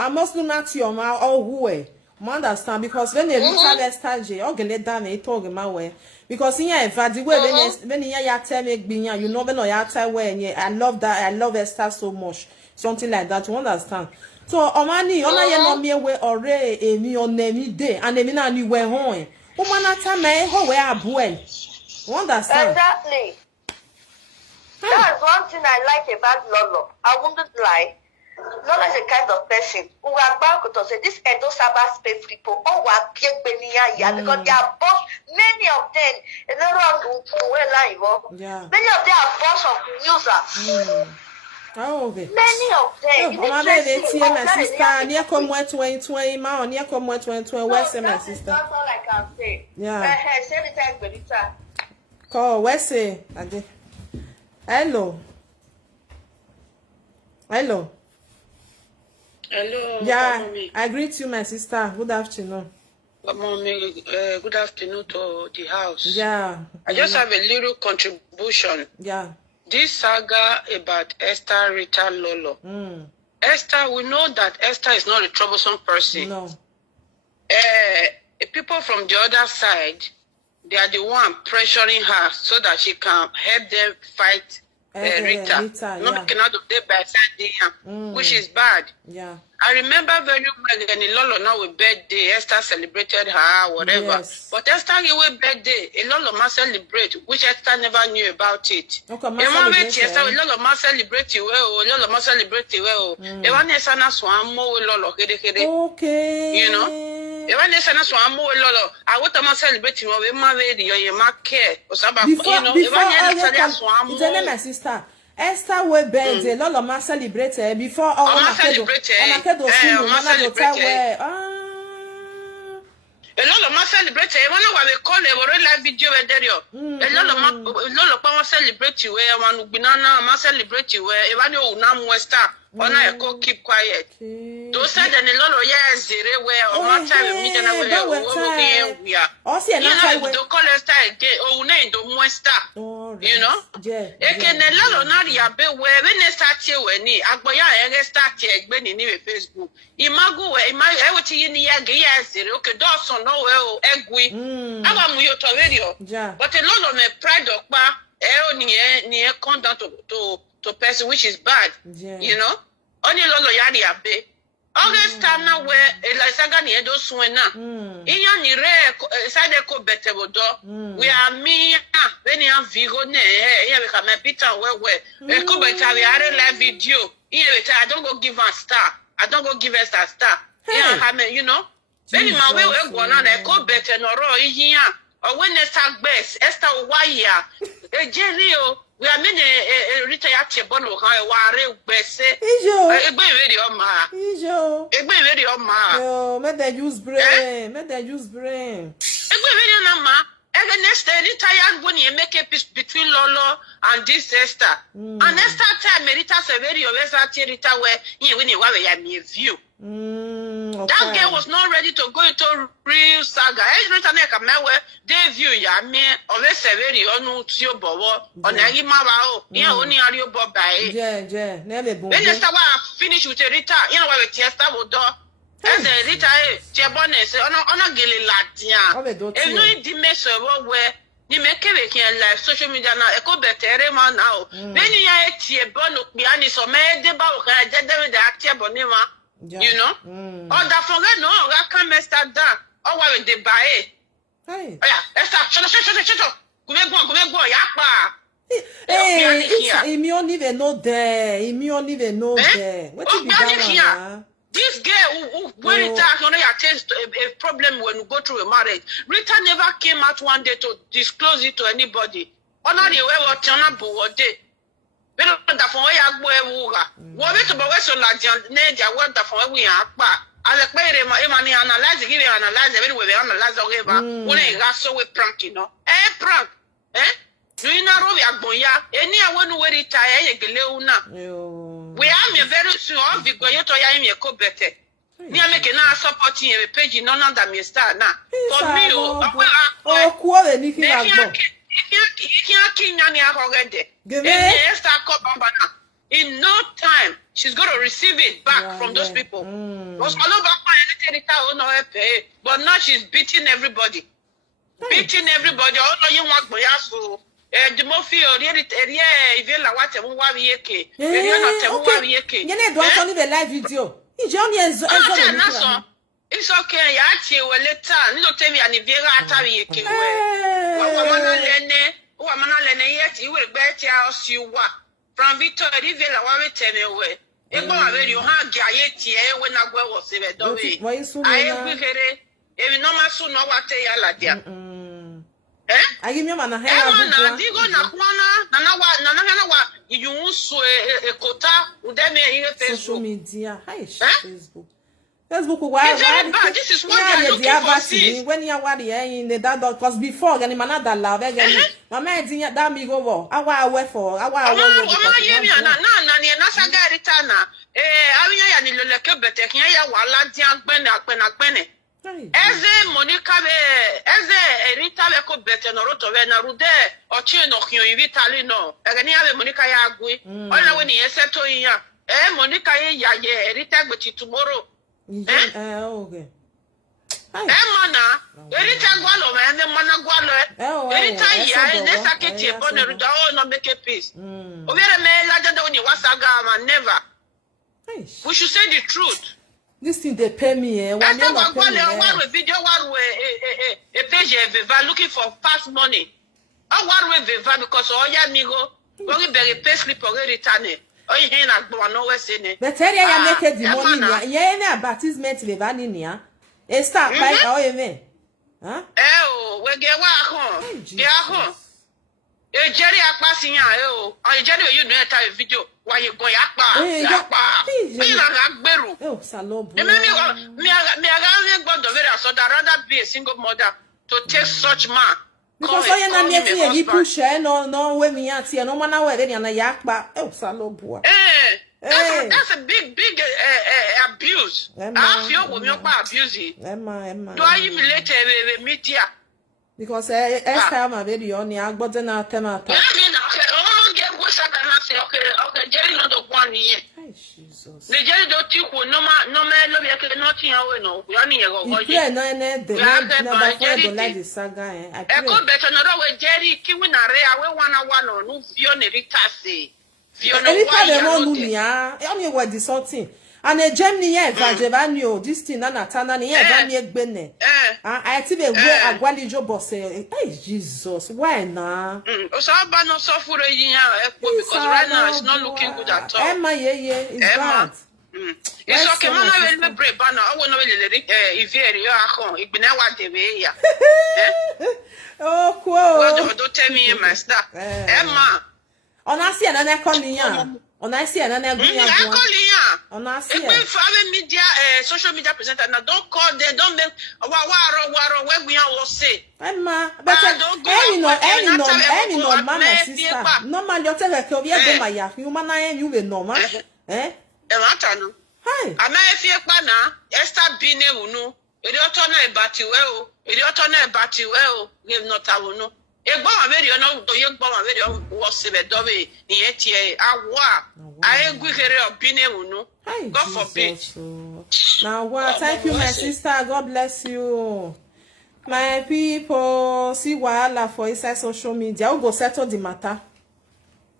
I must not your ma or who understand because when they look at the stage, okay, let down a talk my way. Because in your the way when you tell me you know when I tell when I love that, I love Esther so much. Something like that, you understand. So Omani, no me way or a me on name day and they mean you were home. Woman at time, how where I boy. You understand? Exactly. That's one thing I like about Lolo. I wouldn't lie. Lolo is a kind of person who are back to say this Edo Sabbath space people, oh, because they are boss, many of them, many of them are boss of users. Oh, okay. Many of them. Oh, my sister, near come 2020, ma, near come 2020, where's my sister? That's all I can say. Yeah. Say the time, Rita. Call, where's it? Hello. Hello. Hello. Yeah, I greet you, my sister. Good afternoon. Good afternoon to the house. Yeah. I just have a little contribution. Yeah. This saga about Esther, Rita, Lolo. Esther, we know that Esther is not a troublesome person. No. People from the other side, they are the one pressuring her so that she can help them fight Rita. Not making out of their by side, which is bad. Yeah. I remember very well when Lolo now with birthday, Esther celebrated her, whatever. Yes. But Esther with birthday, Lolo must celebrate, which Esther never knew about it. Okay, Lolo must celebrate you well, Lolo must celebrate you well. Okay. You know? Even if I'm more Lolo, I want to celebrate you with my radio, you might care. Before my sister. Esther we birthday, Lolo ma celebrate before all ma celebrate. Lolo ma celebrate. One of we call a live video Lolo ma celebrate you where one banana ma celebrate you where even you na Wester. Ona eko keep quiet. Those said and Lolo yes zero where or my time meet na we are. Also na do call Esther again. Oh na do Wester. You know? Yeah. Ekene Lolo na ria be where when start here we ni agboya e start here egbe ni Facebook. Imagu we e woti yi ni ya ge yes zero. Okay, do so no we o egui. Aba mu yo to radio. But Lolo me pride okpa ni come down to person which is bad. You know? Only Lolo yari abe. August time now where Elisaga ni edo suena. Iya ni re side ko bete bodo. We are me when you vigo ne here we come Peter we ko beta we are live video. Here I don't go give a star. I don't go give us a star. Yeah, you know. When my way we go na ko bete no ro here. Or when Esther best Esther wire. Ejerio we are many Rita yache bono kan ware gbese. Egbe very o ma. Egbe very o ma. Yo, make them use brain. Make them use brain. Egbe very na ma. Ege next Rita yan when you make a peace between Lolo and this Esther. And Esther time Rita se very o Esther Rita where you when you ya me view. That girl was not ready to go into real saga. Rita na ka mewe they view ya me o le se very onu ti o bowo ona yi ma ba o ya oni ari o bo bai. Je na be bon. When Esther wa finish with Rita, you know where we Esther wo do. And Rita ti bonus ona gele latia. E no di me so we ni me kebe kin live social media na e ko betere ma na o. When you ya ti e bonu pe ani so me de ba o kan je de atie boni ma. You know? Oh, that forget no, I can't mess that down. Oh, why would they buy it? Hey. Oh, yeah, Esther, shut up. Come go, yakpa. Hey, he only even know there. He only even know there. What you be down? This girl who when Rita has a problem when you go through a marriage. Rita never came out one day to disclose it to anybody. Ona the way what Tiana Bowode. Pero da fon ya gbo ewu ga. Wo be to bo we so la jan ne dia wo da fon we yan pa. Ale pe ere ma ni analyze give analyze we we analyze o ge ba. Wo le ga so we prank you know. Prank. You na ro bi agbon ya. Eni awonu we retire ye gele una. We am a very soon of the go to ya me ko bete. Ni ameke na support yin page no na da me star na. For me o ko le ni ki agbo. In no time, she's going to receive it back from those people. But now she's beating everybody. Beating everybody. All you want to the mafia, it's okay, ya ti we later. No tell me ani vera atari yeke we. wa mana le ne yet you will bet ya osiwa from Victor Rivera wa weteme we egbo ma be rio ha ga yeti e we na gwe wo se be do we aye ghere e no ma su no wate ya la dia Ayemiomo na hela na digo na kwana na wa you so ekota udeme in Facebook social media Facebook why this is what they are looking for see when you are in the that because before gani manada love again mama edinya that me go go awa for awa Ayemiomo na ni na saga Rita na awiya ya ni loleke bete kian ya wala di agbene eze Monica be eze Rita be ko bete no roto be na rude ochi no kion invitali no egani ya be Monica ya agui ona we ni eseto yin Monica ya ye Rita gbe tomorrow okay. Mana, Rita gwalo me mana gwalo Rita ya ne saketi e bonne ruda no make peace. Obere me la jada oni wasaga ma never. We should say the truth. This thing they pay me one video a page Viva looking for fast money. I want Viva because all ya migo we be pay slip or return. Oh, you ain't not no West in it. But area you make the money. Yeah, any advertisement le vani niya. Esther by Ayemiomo. Huh? We get wa home. Get home. Jerry akpasi yan Jerry you know that video why you go yakpa. Me na agberu. Salobo. Me aga God of very so that rather be a single mother to take such man. Because I na me you push no we me ati no mana we dey na yakpa. Salobo. That's a big abuse. I feel we me abuse it. Emma. Do I humiliate media? Because Esther ma be the only agbode na tema ta. Get what I say okay Jerry no do one year. Jesus. The Jerry do tiku no ma lo be ke no tin we no. We only go go. Yeah, no the number 4 don't like the saga I pray. E ko better no we Jerry ki we na re we wana no fio ne Rita say. Fio no Rita be no nia. E only we the something. And a Germany Vajevanio, this thing na tana ni Germany egbene. I ti be go agwalijo boss. Hey Jesus, why na? Osaba no suffer because right now it's not looking good at all. Emma it's bad. It's okay, man. I will break banner. I will not really iveri yo akon. Igbene wa debe ya. Oh, cool. Don't tell me, master. Emma. Ona si na koniya. Ona see na na gunya go. Ona see. If we media social media presenter now don't call them, don't make waro we gunya will say. Emma, but any no man sister. Normal you tell her to be go my ya. You man na you we normal. Emma no. Hi. Ama efie pa na Esther bi ne wunu. Eri oto na ebati we o. Eri oto na ebati we o. Give not awunu. Egbo ma beri ono do ye gbo ma beri wo se be do be ni etie awa I gwikere obine wunu. God forbid. Now what? Thank you, my sister. God bless you. My people, see wahala for inside social media. Who go settle the matter?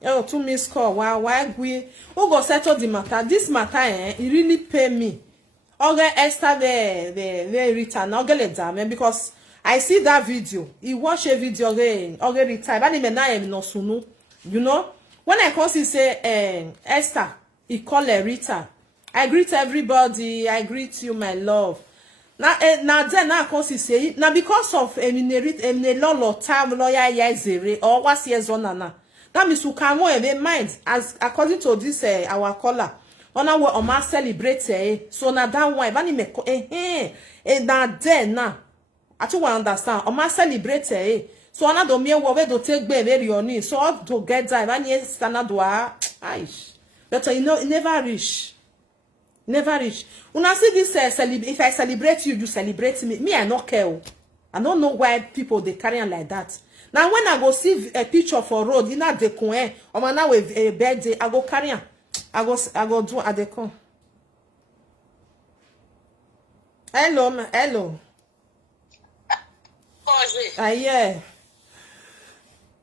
Oh, 2 missed call. Why we? Who go settle the matter? This matter, it really pay me. Okay, Esther, the Rita, now get it down, because I see that video. He watch a video again. Okay, Rita. But even now, I'm not sunu. You know. When I come to say Esther, he call her Rita. I greet everybody. I greet you, my love. Now then I come to say now because of Lolo time lawyer Yezere or what's years on na. That means you can more in mind as according to this our caller. On our Oma celebrate so now that one even me na then now. I too understand. Oma celebrate so another me we do take be very on so all to get that when you stand do aish but you know it never reach una see this if I celebrate you celebrate me I not care. I don't know why people they carry on like that. Now when I go see a picture for road in a decon or man now with a birthday I go carry on I go do a decon. Hello yeah.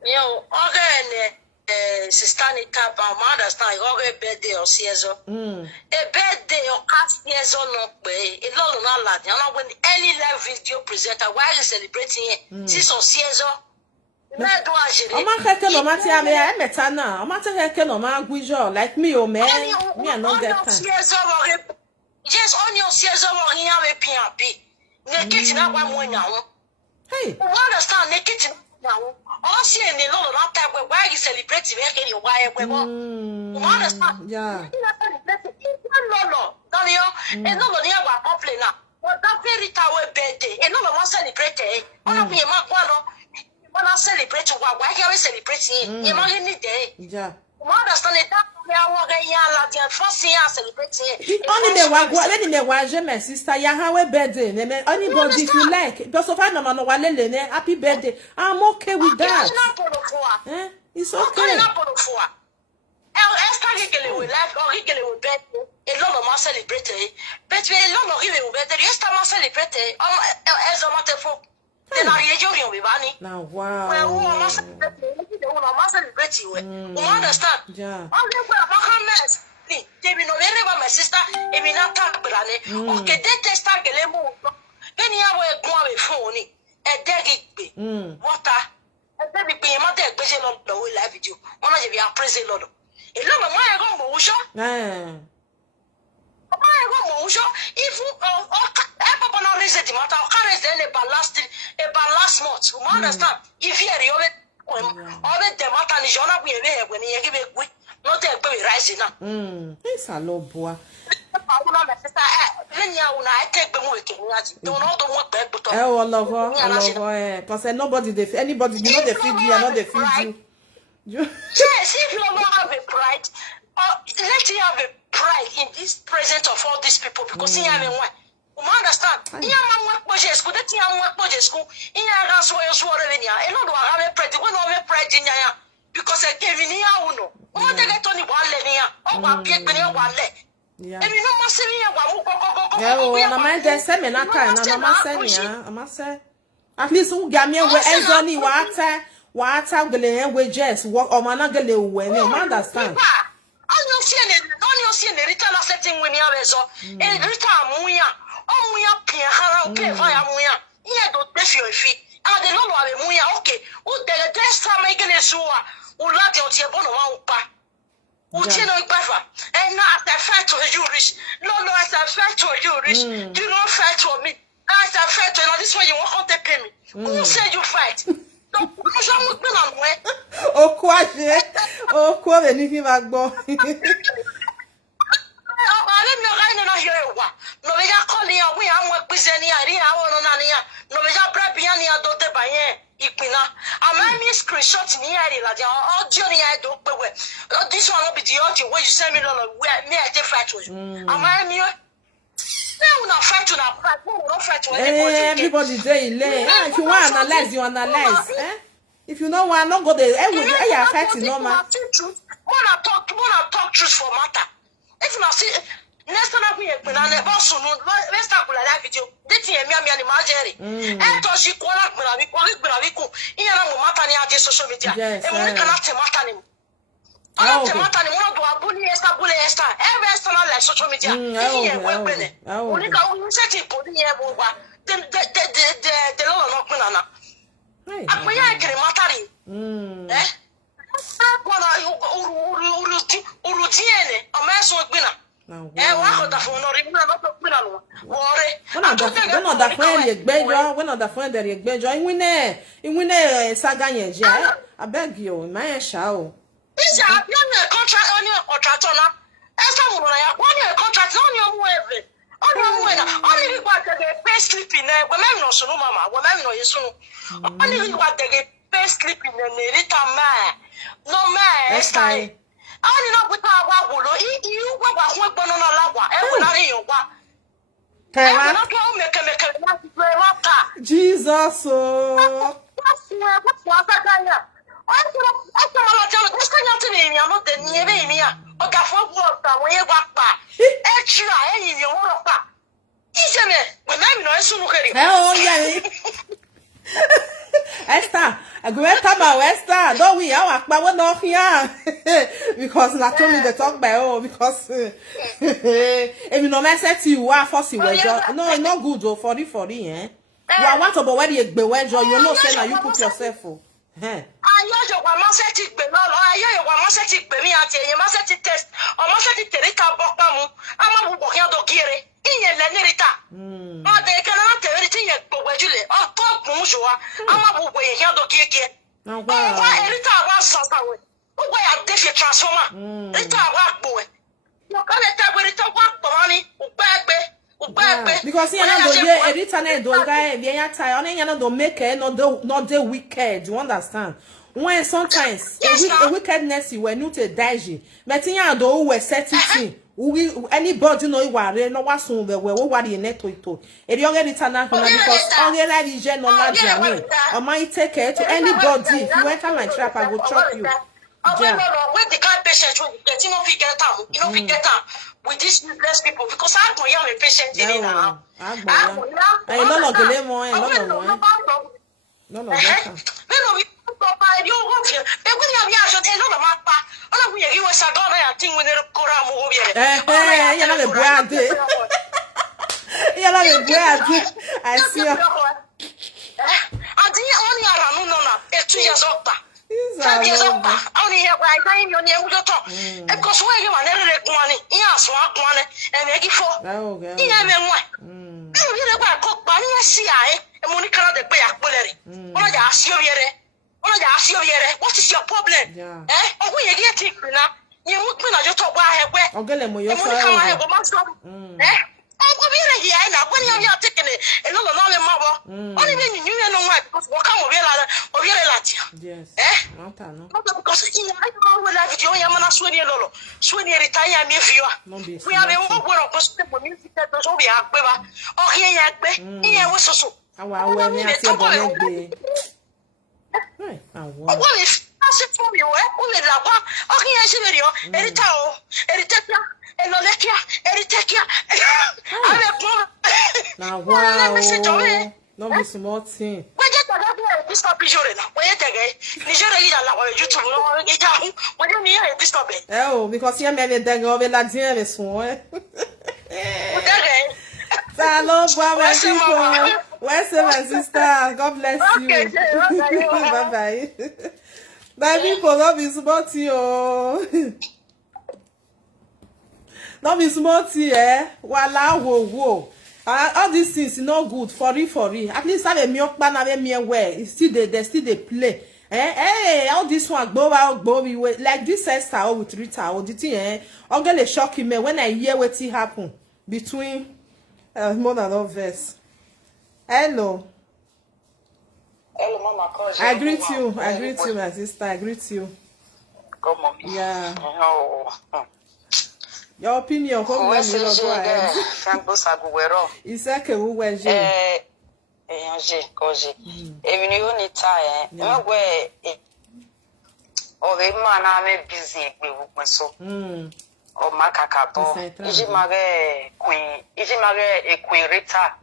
Yo, okay, sister Rita, I understand. Okay, birthday or season. A birthday or cast years or not way. It all not lad. You know when any live video presenter, why are you celebrating it? This or season. Oma keke no mati ame ya metana. Oma keke no ma guijo like me o me. Me I no get time. Yes, on your season on here with PMP. Naked in our one now. Hey. You understand naked now? All see in the Lolo that time where you celebrate making your wife. You understand? Yeah. Lolo, don't you? And Lolo near what complain now. Well, that very tower birthday. And Lolo must celebrate it. On a be a maquano. When I celebrate, why are we celebrating? You know, any day. Yeah. You understand it? Only the wagwa, let the waje, my sister. Ya have birthday. Anybody if you like. Because of I no no wale happy birthday. I'm okay with that. Eh? It's okay. Esther Higele will life or Higele will bet a lot of my celebrate. But we a lot of him will bet the Esther must celebrate as a matter for. Then I enjoy you with Vanny. Now, wow. Well, who must celebrate you? You understand? Yeah. They be no very well, my sister. If you not talk, Brane, okay, they test a gelemo. Then you have a go with phone, a deggy water, a baby be a mother, question on the way life with you. One of you are praising Lolo. A lot of my own motion. If you ever not raise the matter, carries then about last month. You understand? If you are all the matter is on we when you give it quick, not a baby rising up. It's a low boy. Oh, love because nobody anybody you know they feed you and not they feed you. Yes, if you don't have a pride, let you have a pride in this presence of all these people because you have one. You understand? You have one school, that you have one school, you have a revenue, and not have a pride, we don't have a pride in ya because I gave in here. What they get only one linear, or one pick when you want leg. Yeah. And you know, must say, I might just say, and I must say, at least who got me where Anthony water gele wages work or managale when you understand. On your Rita setting when you have so and Rita Muya, oh Muya Piahara, okay, fire Muya, yeah, don't pay your fee. And the Lolo have Muya, okay, who the best time making a sewer, who like your Tiabono Upa, who Tino Buffer, and not a fact to you rich. Lolo, as a fact to you rich, do not fight for me. As a fact to this way you won't have to pay me. Who said you fight? Oh, quite, oh, quite anything like boy. Screenshot in here, all journey I don't pay. This one will be the audio where you send me Lolo, where me I take fight with you. Am I me? No, not fight to not fight to anybody. Everybody say if you want to analyze, you analyze. If you know one, not go there. I affect no man. Wanna talk truth for matter. If you see next time we when I never so no let's talk about that video. This year me and Marjorie. And to she call up when we go. In a matter near social media. And we cannot matter him. I don't matter him. One do a bully Esther. Every Esther like social media. Only can set it for the year over. The Lolo not banana. I'm going to matter. Eh? Urudiene, a mess with winner. What the phone or even not a winner. We're not that friend that you bejo. In winner, Saganya, I beg you, my show. This is a contract on your contract on her. As someone I have 1 year contract on your way. Only what they pay sleeping there, but I'm not so mamma, when I'm not so. Only what they pay sleeping in the Rita man. No man, Esther. Only not with our Wolo. You were one banana lava, and not in your one. Jesus, what's that guy? I'm not the near me. Okay, for water when you walk back. Extra, in your water. Isn't it? When I'm not so good. Oh, yeah. Esther, a great time about Esther. Don't we are but we're not here. Because not only the talk by all, because if you know, I said to you, are forcing no, it's not good, 40, eh? What about where you be where you know, say now you put yourself for. Ayo wa maseti gbe lolo ayo wa maseti gbe mi ati eyin maseti test o maseti terita bokpa mu ama bu bokian do kire iye le ni Rita o de kana na te ti ye gbogbo ejule o to gun joa ama bu bo eyan do kike wa Rita wa so tawe o gba ya defi transformer Rita wa gbo e no ka le ta Rita wa gbo ni o gba because you know the Rita na do guy be ya tie on you know do make not the wicked, you understand? When sometimes a wickedness you were not a daiji but you do we set it anybody know you are no was soon we what you net to it you get it na because on the religion no matter I might take care to anybody if you enter my trap I will chop you. When the kind patient will get you know if you get out you know if you get out with these useless people because I don't have a patient in now. I no gele mo no we buy you work here. But when you are so tell no mapa. Ona we you was agona ya thing when the kora mo bi e. You know the brand. You know the brand. I see you. Adi oni ara no no na 2 years old. Only here by time you near to talk. Because when you are never one, yes, one, and make it for. You never went. You never cook bunny, I, and Monica the Bay, what I ask you here. What is your problem? Eh? Oh, we get it now. You look me just talk why I'll get them with your eh? Oh, here now. When you are taking it, and no mother. Only when you know why, because what come over here, yes. Eh? Because I don't know what you are swinging Lolo. Swinging retire me viewer. We are the one of us music that was over here. Oh, here was so. What is for you? Only la one. Oh, here's a video. Eritrea, and Eritrea. Now, wow. No be small thing. Oh, because you made the over la dien son. Hello, Baba people. Where's my sister? God bless you. Bye bye. My people, not be small thing, oh. Not be small thing, eh? Wala wo. All these things no good for real. At least have a milk ban, have a mere wear. It's still they play. Hey, all this one go like this Esther with Rita or the thing, eh? I'm gonna shock me when I hear what happen between more than all verse. Hello. Hello, Mama. I greet you, my sister. I greet you. Come on. Yeah. Oh. Your opinion, come let me know. Go ahead. It's like a word. Koji. Even you need time. No way. Oh, the man I'm busy with so. Oh, Macacabo. Ijimare Queen. Ijimare a Queen Rita.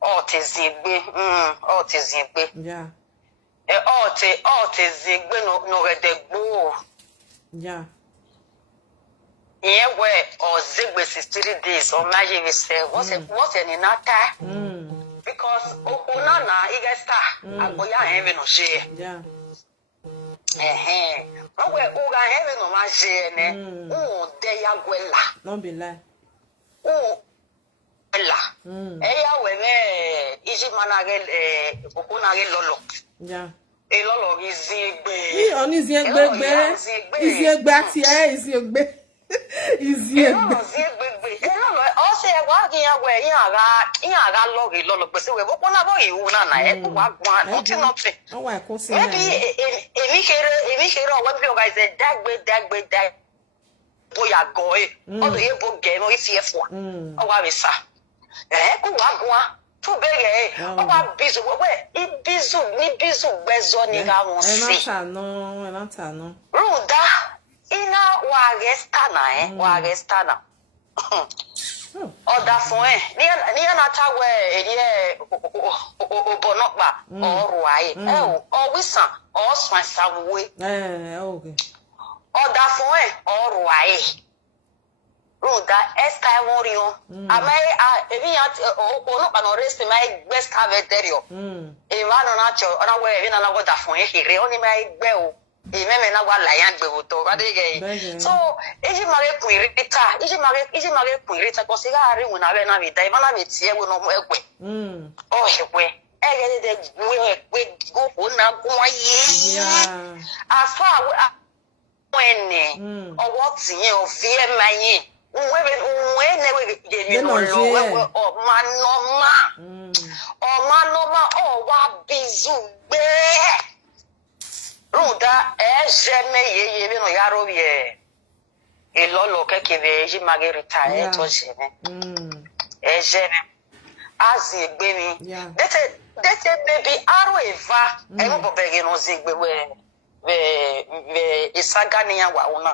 Oh, Tizigbe. Oh, Tizigbe. Yeah. Oh, Tizigbe no de go. Yeah. Yeah, where or Zigbe 63 days or Magic is what's an inata? Because Onana, Igesta, Aboya, heaven or she. Yeah. No, where Uga heaven or my share, oh, they are well. Don't be lie. Oh, Ella. Eya, when Ijimanagel, Okunagel Lolo. Yeah. A Lolo is Zigbe. On is your bed, is your back here, is your bed. Easy. Also, walking away, Yaga Loggy Lolo, but we won't have you, nothing. Oh, I can see. Maybe if you know what you guys said, that boy, are going. Oh, the book game, or it's here for. Oh, I was, too big, eh? Oh, I'm busy. Where it busy, Bezoni, I won't see. No. Ruda. Ina wagestana oda fun ni anata we obonokpa oruaye o wisan o swansawe okay oda fun oruaye Ruda Esther Morio amai ebi ya onokpa no rest my best have veterio Ivano nacho, ona we vina na goda fun ehire, oni ma egbe o. Imeme na wa la yan gbe o to, badege. So, eji mare kun Rita, eji mare kun Rita ko se ga ri won na we na we dai, na we tie we no mo egbe. Oh, egbe. Ege de we go o na gun aye. Yeah. As far when or what yin o fi e mayin. When we no manoma oh wa bizu be Ruda ejeme ye no yaro ye e Lolo kekebe ji Margarita e to jeme ejeme azi gbe mi dete baby aro eva e mo bobege no zigbe we isaga ni ya wa una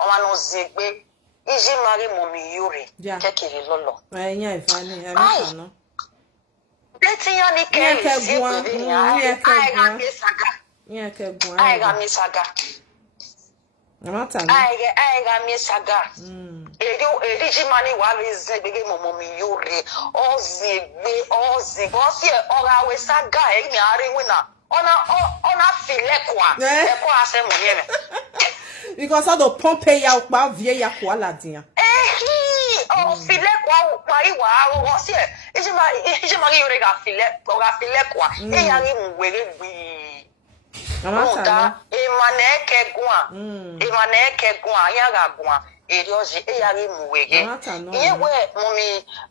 o ma no zigbe iji mari momi yuri kekiri Lolo nya ifani amika no deti ya ni ke si bebe ni ai ga mi saga amata no ai ga mi saga edi ji mani wa we zegbege momi yuri ozi go si ora we saga e mi ari wina ona filekwa e ko ase mo yeme because all the pompe ya pa vie ya kwa la dia o file kwa iwa o si ije ma yore ga file kwa e ya ri mwere gbi amata emaneke gwa ya ga gwa eri oji e ya ri mwere iye we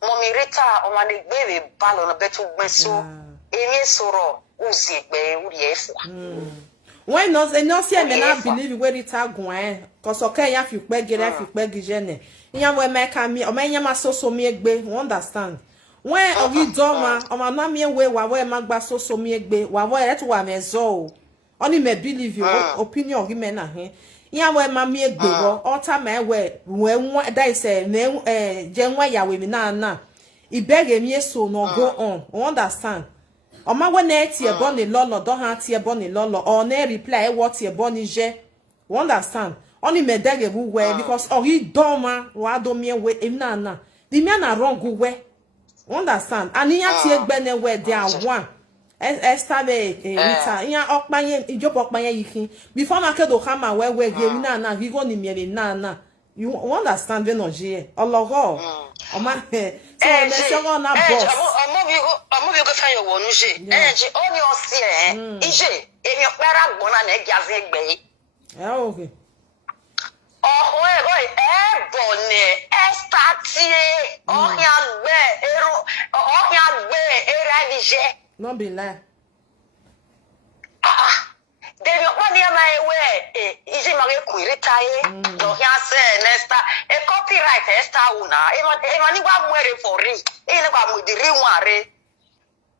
momi Rita o ma le gbere balo no betu gbenso eri soro uzi gbe uri efu when no see me na believe where it agwan cause okay ya fi pe gijene yan we make me o me yan ma so mi egbe understand when ogi doma o ma na me we wa we ma gba so mi egbe wa we let wa me zo oni me believe you opinion ogi me na he yan we ma mi egbe wo o ta me we nwa that is je nwa ya we mi na ibege mi so no go on understand Oma we na tie boni Lolo don ha tie boni Lolo or na reply what tie boni je. You understand? Only me dege bu we because he doma wa do me we na. The me na wrong go we. You understand? And ya tie gbe na we there one. Esther Rita ya okpanye ijopo okpanye yikin. Before na kedo kama we ge na he go ni me na. You understand we no je. Ologo. Oma so me shogo na boss. Amobi go fa yo wonu je. Je oni osi ije emi opera gbona na ejaze egbe. Okay. Oh we bone Esther tie ohia gbe era dije. No be lie. Devi one year my way ije mare ku Rita do hia se nesta e copyright Esther una e mani gwa mwere for ri e ne gwa mudiri nware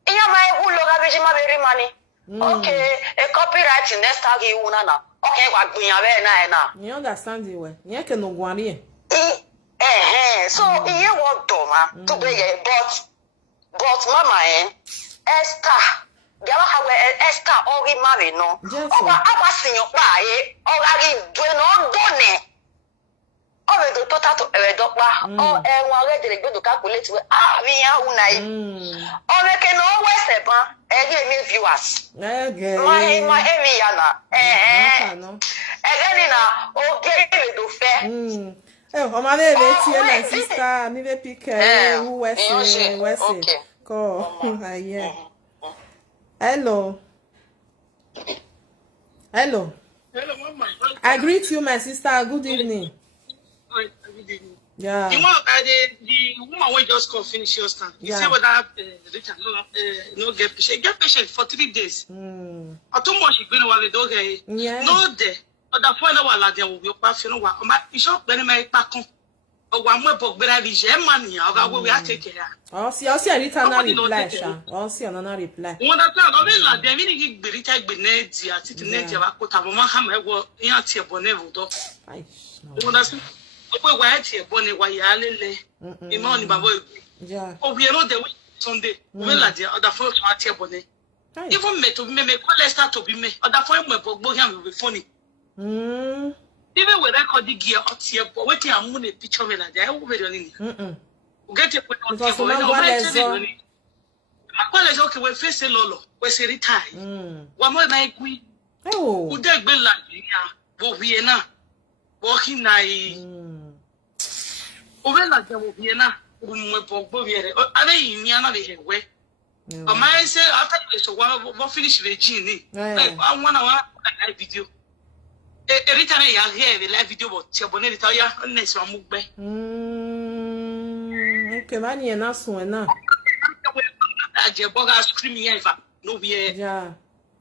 iya mai hu lo ga beji ma be ri mani okay e copyright Esther gi una na okay gwa gbiyan be na you understand the way yen ke no gwari so iye wo do ma to be but mama Esther Gawa hawe Esther ori mare no. Owa abasinyo pa ora ri dwe no done. Owe do tota to ewe do pa. O enwa re de gbe do calculate we mi ya unai. Owe ke no we se ban e mi viewers. Ma emi ya na. Egeni na o ge do fe. O ma le tie my sister ni le pick who we say. Ko yeah. Hello. Hello, Mama. I greet you, my sister. Good evening. Good evening. Yeah. The woman will just come finish your stand. You see whether Rita no get patient. Get patient for 3 days. I too much she been over the dog. No day. But the phone wa la dia will be pass you wa. Ma iso pe ni me pa kan. O wa mo bo gbera bi je mani o ga we take care. Oh, see Rita na reply sha. Oh, see na reply. Wọ́n da tan o be la dia mi ni gbe Rita gbe na di ati ti na dia wa ko ta mo ma ha ma wo yan ti e bo na evo do. Ai. Wọ́n da si. O pe wa ti e bo ni wa ya lele. Imo ni baba e. Yeah. O we no dey Sunday. O be la dia o da fo so ati e bo ni. Even me to me call Esther to be me. O da fo mo bo gbo yan me phone. Even with record the gear out here, but waiting I'm going to picture me like that. I will be running. We get it. Akwale okay we face Lolo, we say Rita. Wa mo na ikwi. Oh. Ude gbe la ya, bo wie na. Walking na yi. Ove la je bo wie na. Umwe bo wie re. Ave yi ni ana be we. O ma say after this we finish the gene. Like I wanna video. Rita na ya here the live video but ti abone Rita ya next one mugbe. Okay, man ye na so na. Je boga screaming eva. No be. Yeah.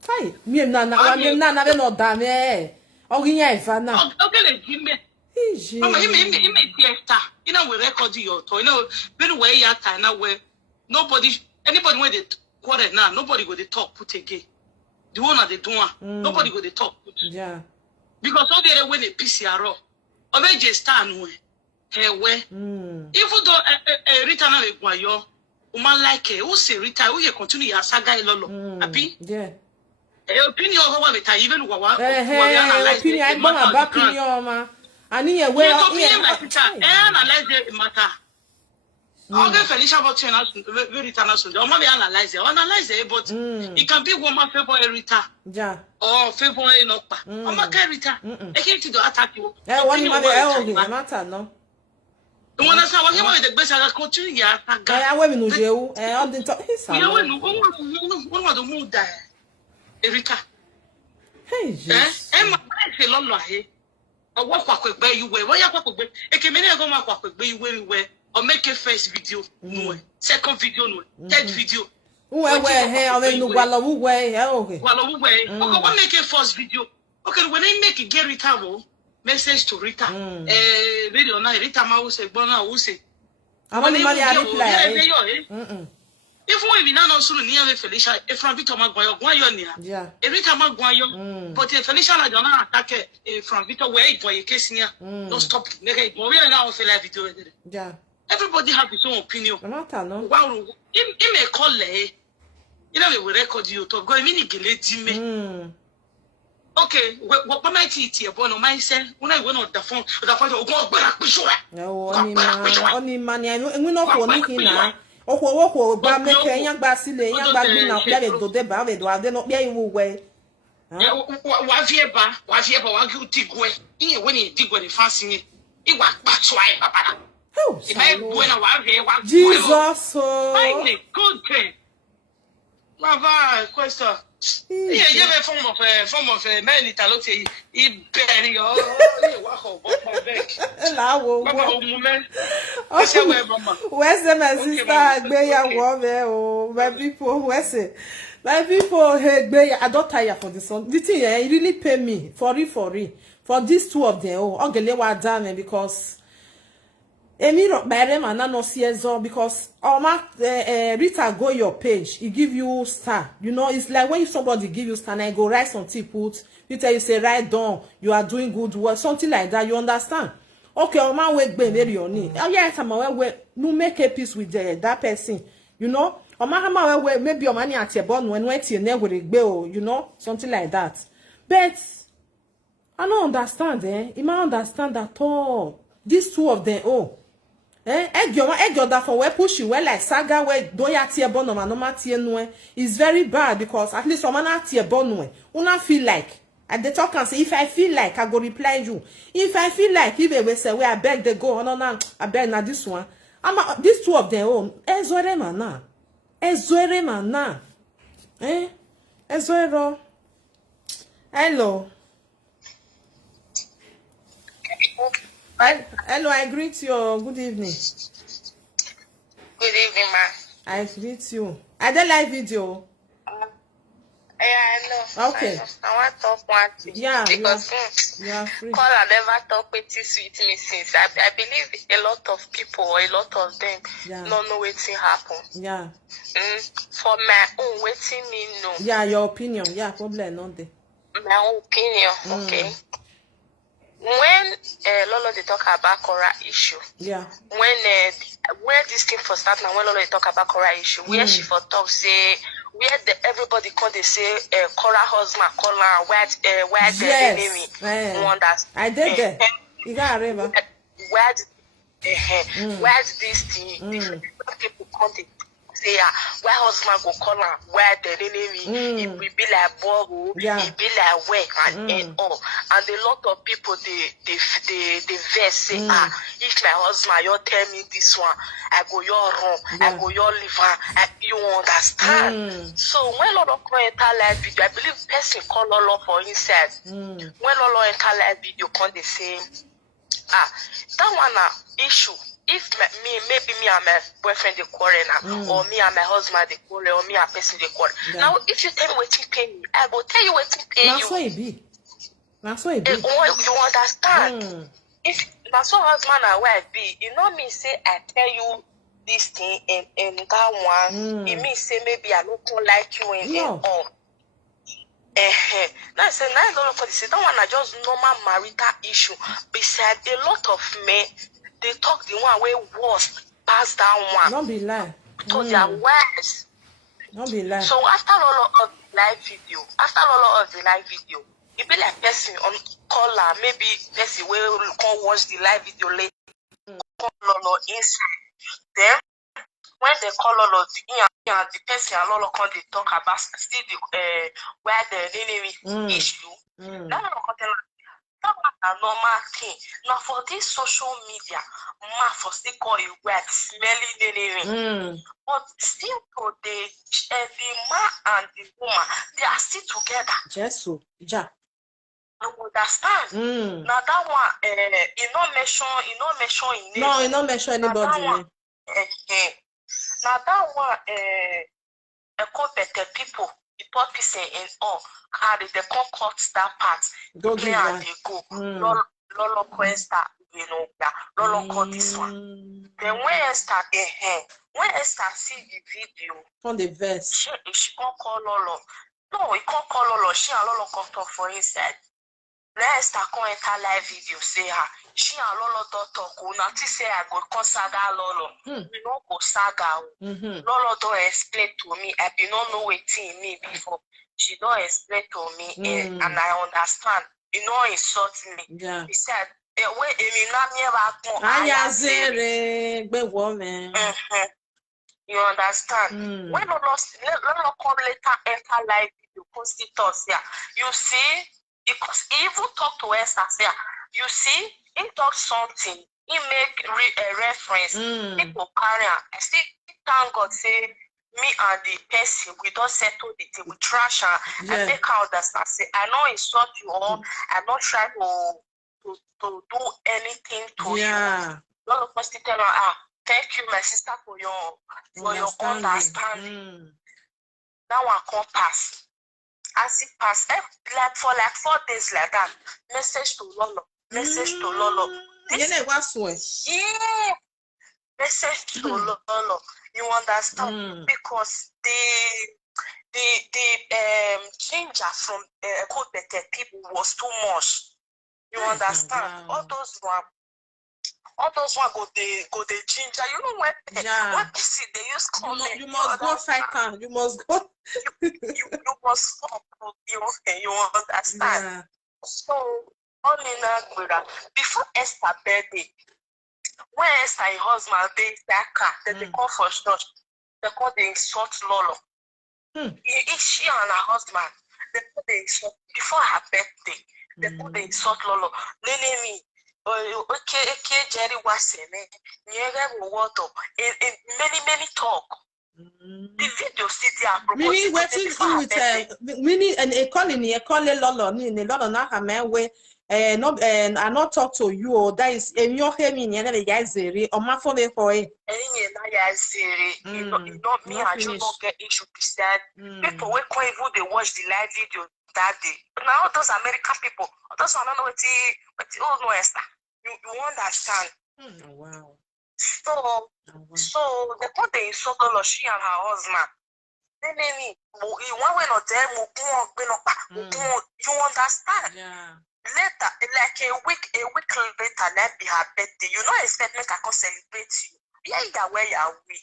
Kai, mi na be no da me. Oginya eva na. Okay, le gimbe. Mama, you may be Esther. You know, we record your toy. You know, very way you time now where anybody when they quarter now, nobody go they talk put again. The one at the door, nobody go they talk put. Yeah. Because all the way they PCR or they just stand way. Hey, where? Even though Rita na le guayo, woman like who say Rita, who you continue your saga Lolo. Happy? Yeah. Opinion of what we even what opinion I don't have opinion ma. Ani ye we analyze the matter. Okay, Felicia about very international. Or maybe analyze it, but it can be woman favor Rita. Yeah. Or favor Enopa. Or my Rita. I came to attack you. One matter no. The one that's what you the best I continue ya. I went no jail. On the top his. You know one of the mood there. Rita. Hey, yes. My say Lolo here. Or what kwakwe you wear? Why you kwakwe? Ekemene go ma kwakwe you wear or make a first video no, second video no, third video. Who hey, I mean no wala who way, okay. Wala who way. Okay, what make a first video? Okay, when I make a get Rita message to Rita. Video na Rita ma say bona who say. Amani mali a reply. If we na no suru ni ave Felicia, if from Victor Magwayo nia. Yeah. Rita Magwayo, but if Felicia na jona attack from Victor where it was case nia. No stop. Nigga, we now feel like video. Yeah. Everybody have his own opinion. No. Wow, he may call le. You know we record you to go mini geleti me. Okay, what my tea bono my say when I went on the phone go back bishop. No, only money I know we no for nothing na. Oko gba make yan gba sile yan gba gbe na pia do de ba we do ade no pia iwu we. Wa vie ba wa gi utigwe. Iye when e digwe ni fancy e wa pa twai papa. Jesus, good thing. Lava, question. Yeah, you have a form of man Italote. He burying your where's the my sister? Beya woman, oh, my people, where's it? My people, hey, Beya, I don't tire for this one. The thing, it really pay me for these two of them. Oh, I'm gonna let down because. Emiro Barem and no CSO because Rita go your page, he give you star. You know, it's like when somebody give you star and I go write something, you tell you say write down, you are doing good work, something like that, you understand? Okay, Oma wait be very on it. Oh yes, I'm aware no make a peace with that person, you know? Oma we maybe your money at your bond when wait your name with a bill, you know, something like that. But I don't understand, You might understand at all. These two of them, egyo that for where push you well like saga where do ya tie bono ma no ma tie no is very bad because at least someone at tie bono una feel like at the talk and say if I feel like I go reply you if I feel like if they say where I beg they go no I beg na this one these two of them ezore mana ezoro hello. Hello, I greet you. Good evening. Good evening, ma. I greet you. I don't like video. Yeah, I know. Okay. I want to talk one thing. Yeah, because you are free. Call I never talk with you with me since. I believe a lot of people or a lot of them don't know what happen. Yeah. For my own waiting me know. Yeah, your opinion. Yeah, problem not there. My own opinion, okay. When Lolo they talk about Cora issue, where this thing for start now, when Lolo they talk about Cora issue, where she for talk say where everybody call they say Cora husband call her where the enemy wonders. I did that. You got a where this thing different people come say why husband go call her where the enemy it will be like borrow, it be like work and all. And a lot of people they vex say if my husband you tell me this one, I go your wrong, I go your liver, you understand. So when Lolo come enter live video, I believe person call Lolo for inside. When Lolo enter live video come the same that one issue. If maybe me and my boyfriend they quarrel now, or me and my husband they quarrel, or me and person they quarrel. Now, if you tell me what you pay me, I will tell you what you pay you. That's what it be. That's what it be. You understand? If that's what husband and wife be, you know me say I tell you this thing and that one. It means say maybe I don't like you and all. Now I say now don't for this. That one are just normal marital issue. Besides, a lot of men they talk the one way worse pass that one. Don't be lie. To their wives. Don't be lie. So after all of the live video, it be like person on caller, maybe person will come watch the live video later. Call Lolo inside. Then when they call Lolo, the person and Lolo come they talk about still the where the enemy issue. Now Lolo come tell that was a normal thing. Now for this social media, man for still call you where smelly enemy. But still today, the man and the woman they are still together. Just so, yeah. You understand? Now that one, you not mention in name. No, you not mention anybody. Now that one, a competent people, the purpose and all, carry the concord that part, Go play and they go. Lolo Questa, you know, Lolo call this one. Then when Esther see the video, on the verse, she can't call Lolo. No, he can't call Lolo. She and Lolo come talk for inside. Esther come enter live video say her. She and Lolo don't talk. Unati say I go call saga Lolo. We don't go saga. Lolo don't explain to me. I do not know what in me before. She don't explain to me, and I understand. You know, insult me. Yeah. He said, "Wait, woman." You understand? When Lolo come later enter live video, post it us here. You see, because he even talk to Esther here. You see, he talk something. He make a reference. People carry on. I still thank God say me and the person we don't settle the thing. We trash her and make her understand. Say I know insult you all. I not try to do anything to you. Lolo first tell her, thank you, my sister, for your understanding. That one come pass. As it pass, like for 4 days like that, message to Lolo. Message to Lolo. Message to Lolo. You understand? Because the changer from co-better people was too much. You understand? Wow. All those one go the ginger. You know when what you see they use comment. You must go fight her. You must go. you must stop. You understand? Yeah. So all in a before Esther birthday, when Esther and husband they that car, then they come for church, they call the insult Lolo. She and her husband, they call the insult before her birthday, they call the insult Lolo. Me. Okay, Jerry was many talk. The video meaning with meaning and a calling Lolo, Lolo not a man way. I not talk to you or that is in your head in the guys or my phone for it. You know me, I just don't get issue beside people when they watch the live video that day. Now those American people, those I don't know what no Esther. You understand? Wow. So they put the insult Lolo, she and her husband. Then one way or you understand? Yeah. Later, like a week later, that be her birthday. You don't expect me to come celebrate you. Yeah, where you are we?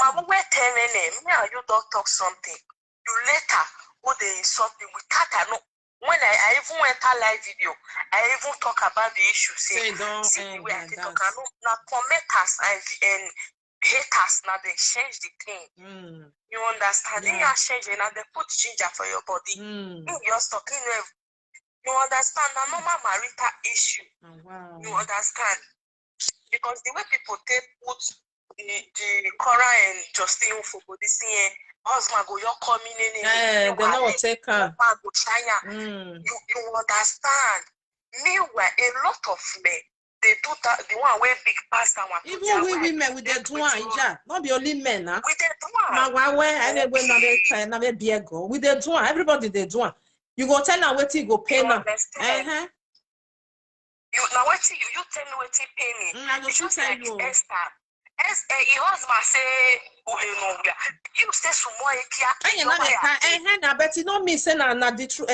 Mama, we're telling me and you don't talk something. You later go they insult me with that. When I even went a live video, I even talk about the issue. See the way I talk. Now commenters and haters now they change the thing. You understand? They are changing and they put ginger for your body. In your stocking, you understand? Now normal marital issue. You understand? Because the way people take put the Cora and Justin for body saying husband go your coming in they know take her. You understand? Meanwhile, a lot of men they do that. The one way big pastor one. Even we women with the doing, not the only men, huh? With the doing. With the doing, everybody they doing. You go tell them what you go pay now. You now what you tell me what you pay me. It's just like Esther. Esther, your husband say, oh you stay somewhere here. But you know me say na the truth.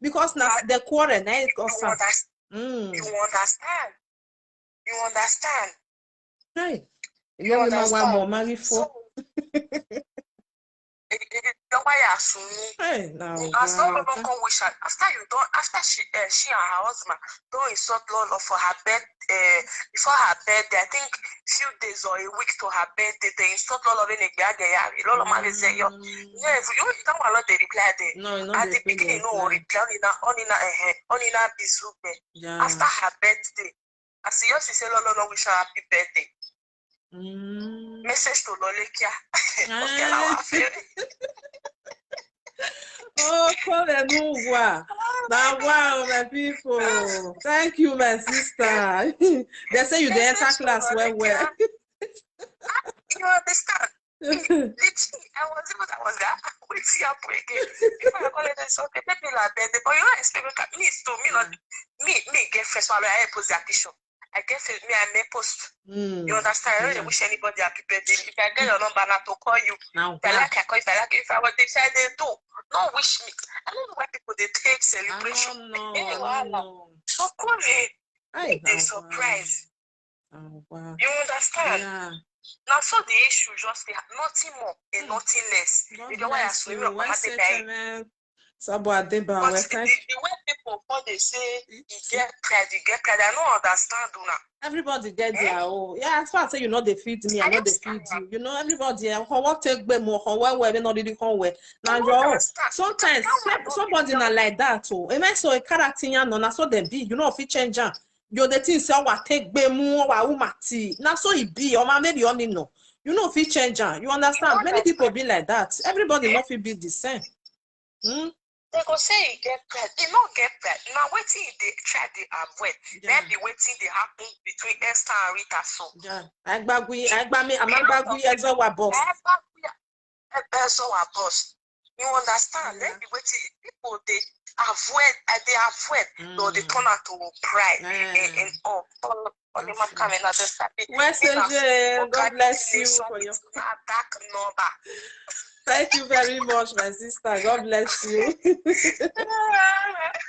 Because na the quarrel na it goes. You understand? You understand? Right. You understand? More marry for. Hey, now. After you don't, after she and her husband don't insult Lolo for her bed, before her birthday, I think few days or a week to her birthday, they insult Lolo in a garden. Lolo man is saying, yeah, if you don't want to reply there. No, at the beginning, no reply on in a business. After her birthday, I see you say Lolo no wish her happy birthday. Message to Lolekia. Okay, now I feel it. Oh, come and move. Now, wow, my people. Thank you, my sister. They say you the enter class well. You understand? Literally, I was that. We see up again. If I call it something, maybe like that. But you know, expect me to me get first one. I post the petition. I guess me I may post. You understand? I don't wish anybody happy birthday. If I get your number now to call you, if I like I call. If I like if I want to say they do. Don't wish me. I don't know why people they take celebration. No. So cool. They surprise. Oh wow. You understand? Yeah. Now so the issue just nothing more and nothing less. You know why I swear up at the day. But the way people what they say you get pride, I don't understand now. Everybody get their own. Yeah, as far as say you know they feed me, I know they feed you. You know, everybody what take them more where not really come where. Now you sometimes somebody not like that too. It might so a character no so they be, you know, if it change. You the thing say what take be more umati. Now so it be or maybe only no. You know if it change. You understand? Many people be like that. Everybody not feel be the same. They go say you get pride. They not get pride. Now waiting they try to avoid. They be waiting they happen between Esther and Rita. So yeah. I'm as our boss. You understand? They be waiting. People they avoid. No, they turn out to pride and all. Only man come and just happy. God bless you for your back number. Thank you very much, my sister. God bless you.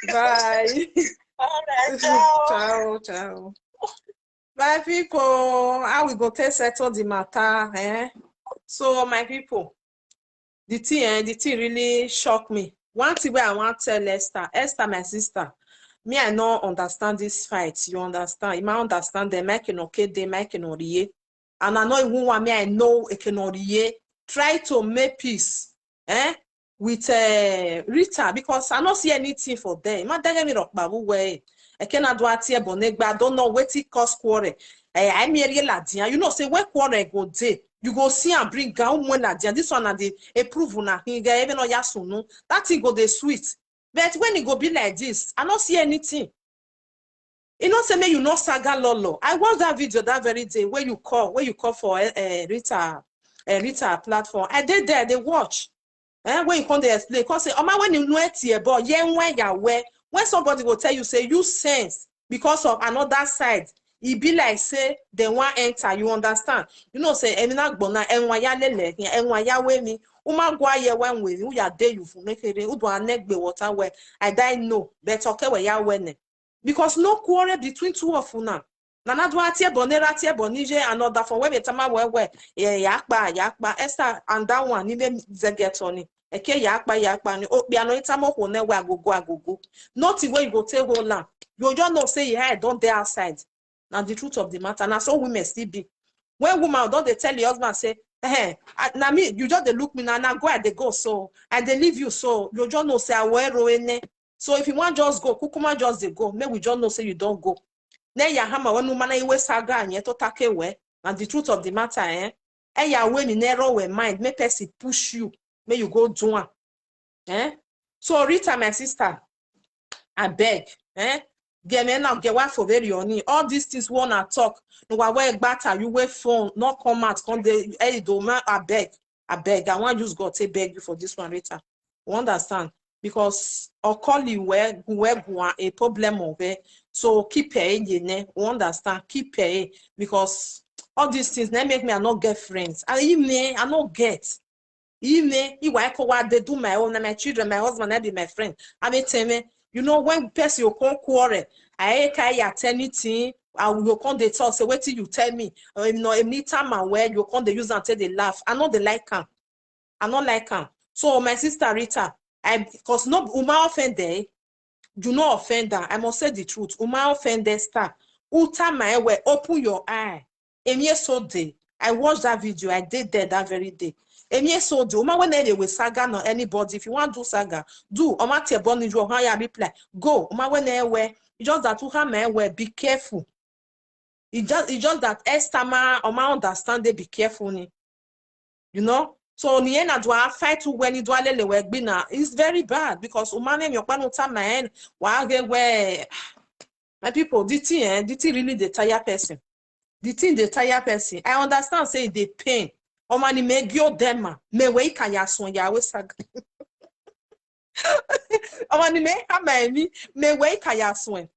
Bye. All right, ciao. My people, how we go to settle the matter? So, my people, the thing really shocked me. One thing where I want to tell Esther, my sister, me, I don't understand this fight. You understand? You might understand them making okay, they making oriye. And I know even one me, I know it can oriye. Try to make peace with Rita because I don't see anything for them. I cannot do it, but I don't know what it cost quarrel. I marry Ladia. You know, say when quarrel go day, you go see and bring down when Ladia. This one and the approve na even no yasunu. That thing go the sweet. But when it go be like this, I don't see anything. You know, say me you know saga Lolo. I watched that video that very day where you call for Rita platform. I did there, they watch. When you come there explain, because say, when you know it here, but when somebody will tell you, say you sense because of another side, it be like say they want enter, you understand? You know, say Emina Bona, Enwaya Lele, Enwaya Wemi, Uma Guaya one way, who ya day you for make it, who do a neck be water where I die no, but okay, where ya wene. Because no quarrel between two of you now. Nana do atie bonera tie bonije another for where tama where yakba Esther and that one ni zegetoni eke yakba ni o bia no itamo ho ne we agogo not where you go take hold now you just know say yeah don't dey outside. Now the truth of the matter now so women still be When woman don't they tell the husband say, hey, now me, you just they look me now go and they go, so and they leave you, so you just know say I wear. So if you want just go, kukuma just they go. Maybe we just know say you don't go. Then ya hammer when woman iwe saga and yet to take away. And the truth of the matter, ya when in narrow mind, may person push you, may you go do one. So Rita, my sister, I beg, get me now get one for very only. All these things wanna talk. No way batter, you wait phone, not come out, come the hey do man, I beg. I want you God to beg you for this one, Rita. You understand? Because or call you where a problem of it. So keep paying, you understand? Keep paying because all these things they make me I not get friends. And even I not get. Even if I call what they do my own, my children, my husband, I be my friend. I mean, tell me, you know, when person you come quarrel, I can't at anything. I will come they talk. So wait till you tell me. You know, anytime and where you come they use until they laugh. I know they like them. I not like them. So my sister Rita, because no Uma offended, do not offend her. I must say the truth. Uma offended star. Uta my way, open your eye. And yes, so day. I watched that video. I did that very day. And yes, so do. Uma when they with saga or anybody. If you want to do saga, do. Oma te boni jo haya reply. Go. Uma when they were. Just that to have my way. Be careful. It just that Esther ma Oma understand. They be careful ni. You know. So ni ena do a fight when you do alele work bina. It's very bad because umane mi okpa no time man. Wa where my people. The thing really the tire person. The thing the tire person. I understand. Say they pain. Omani me gyo dema me we kanya son ya we saga. Omani me hamani me we kanya son.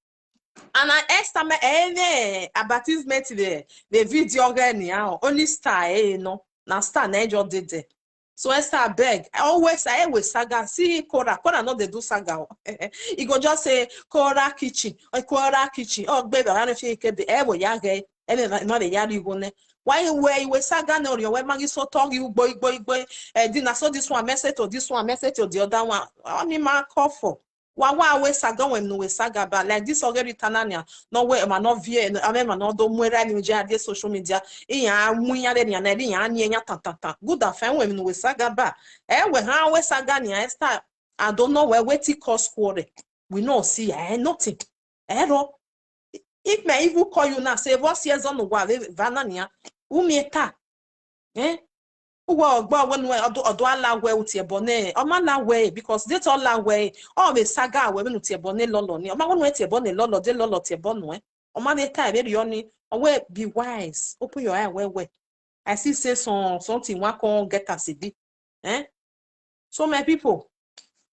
And I Esther me advertisement the video gani only star no na star na just did it. So Esther beg always I always saga see Cora not they do saga. He go just say Cora kitchen oh baby I don't feel ke be ever ya ge no be ya go ne. Why we saga no your magi so talk you boy then I saw this one message or this one message or the other one only man call for wa we saga when no we saga but like this already tanania no way am not via I mean no do mwera ni je social media ya munya de ya na de ya anya tata good affair when no we saga ba we ha we saga ni Esther I don't know where wetin cause quarrel we no see nothing if me even call you now say what's years on the wall vanania umieta well when we do allow way with your bonnet or man way because that's all that way always saga we no tie bonnet lolo ni o ma won we tie bonnet lolo de lolo tie bonno o ma dey time very oni o be wise open your eye well I see say something one can get as it be so my people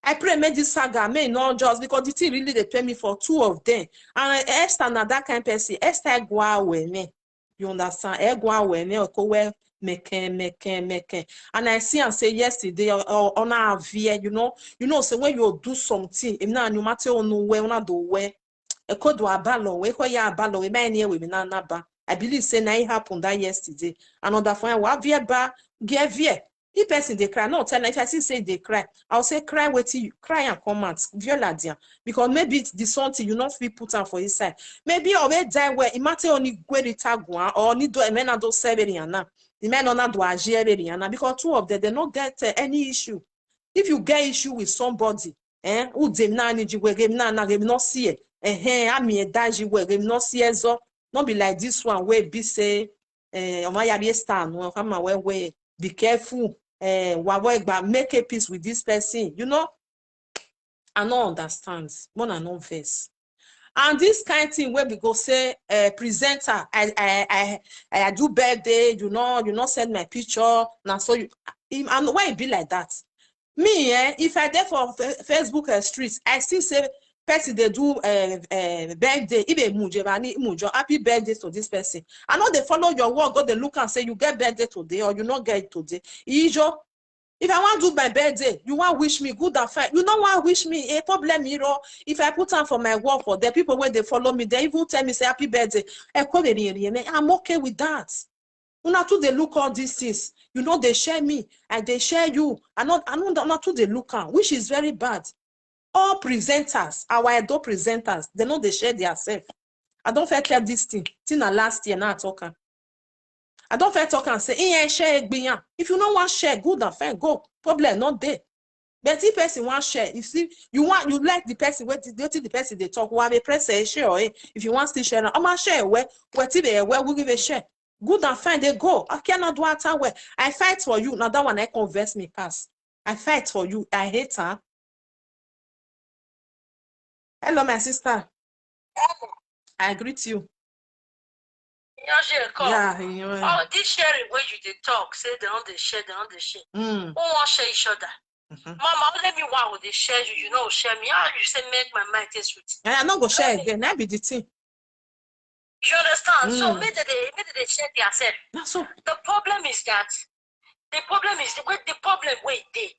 I pray make this saga may not just because the thing really they pay me for two of them and Esther na that kind of person Esther go away me you understand go away me ko we make and I see and say yesterday on our via you know so when you do something if na no matter on where una do where e ko do abalo we ko ya abalo we may near we na ba I believe say na it happened that yesterday another fine wa via ba get via if person they cry no tell if I see say they cry I'll say cry wait you cry and come out viola dia because maybe it's the something you not feel put on for his side maybe already die where it matter only go Rita go or need do a man do severiana the men on do ageriana because two of them they not get any issue if you get issue with somebody who they na need you we game na not see it I mean daji we game not see so not be like this one where be say my yari star no come where be careful make a peace with this person you know I don't understand more than no face and this kind of thing where we go say presenter I do birthday you know send my picture now so you and why it be like that me if I there for Facebook streets I still say person they do birthday if mujo happy birthday to this person I know they follow your work go they look and say you get birthday today or you not get it today if I want to do my birthday you want wish me good affair you don't want wish me a problem hero if I put on for my work for the people where they follow me they even tell me say happy birthday I'm okay with that. Una too they look all these things you know they share me and they share you I not too they look on which is very bad. All presenters, our adult presenters, they know they share their self. I don't feel care this thing. Till last year now talking. I don't fair talk and say, share it. If you don't want share, good and fine, go. Problem not there. But if person want share, you see, you like the person, the person they talk, why they press a share, or if you want to share, I'm going to share, where we give a share. Good and fine, they go. I cannot do it way. I fight for you. Now that one I converse me pass. I fight for you. I hate her. Hello, my sister. I greet you. Yeah, you know. Oh, this sharing where you they talk, say they don't they share. Who want share each other? Mama, let me want they share you, share me. How you say make my mind taste sweet? I'm not gonna share again. That be the thing. You understand? So maybe they share themselves. That's all. The problem is that the problem wait there.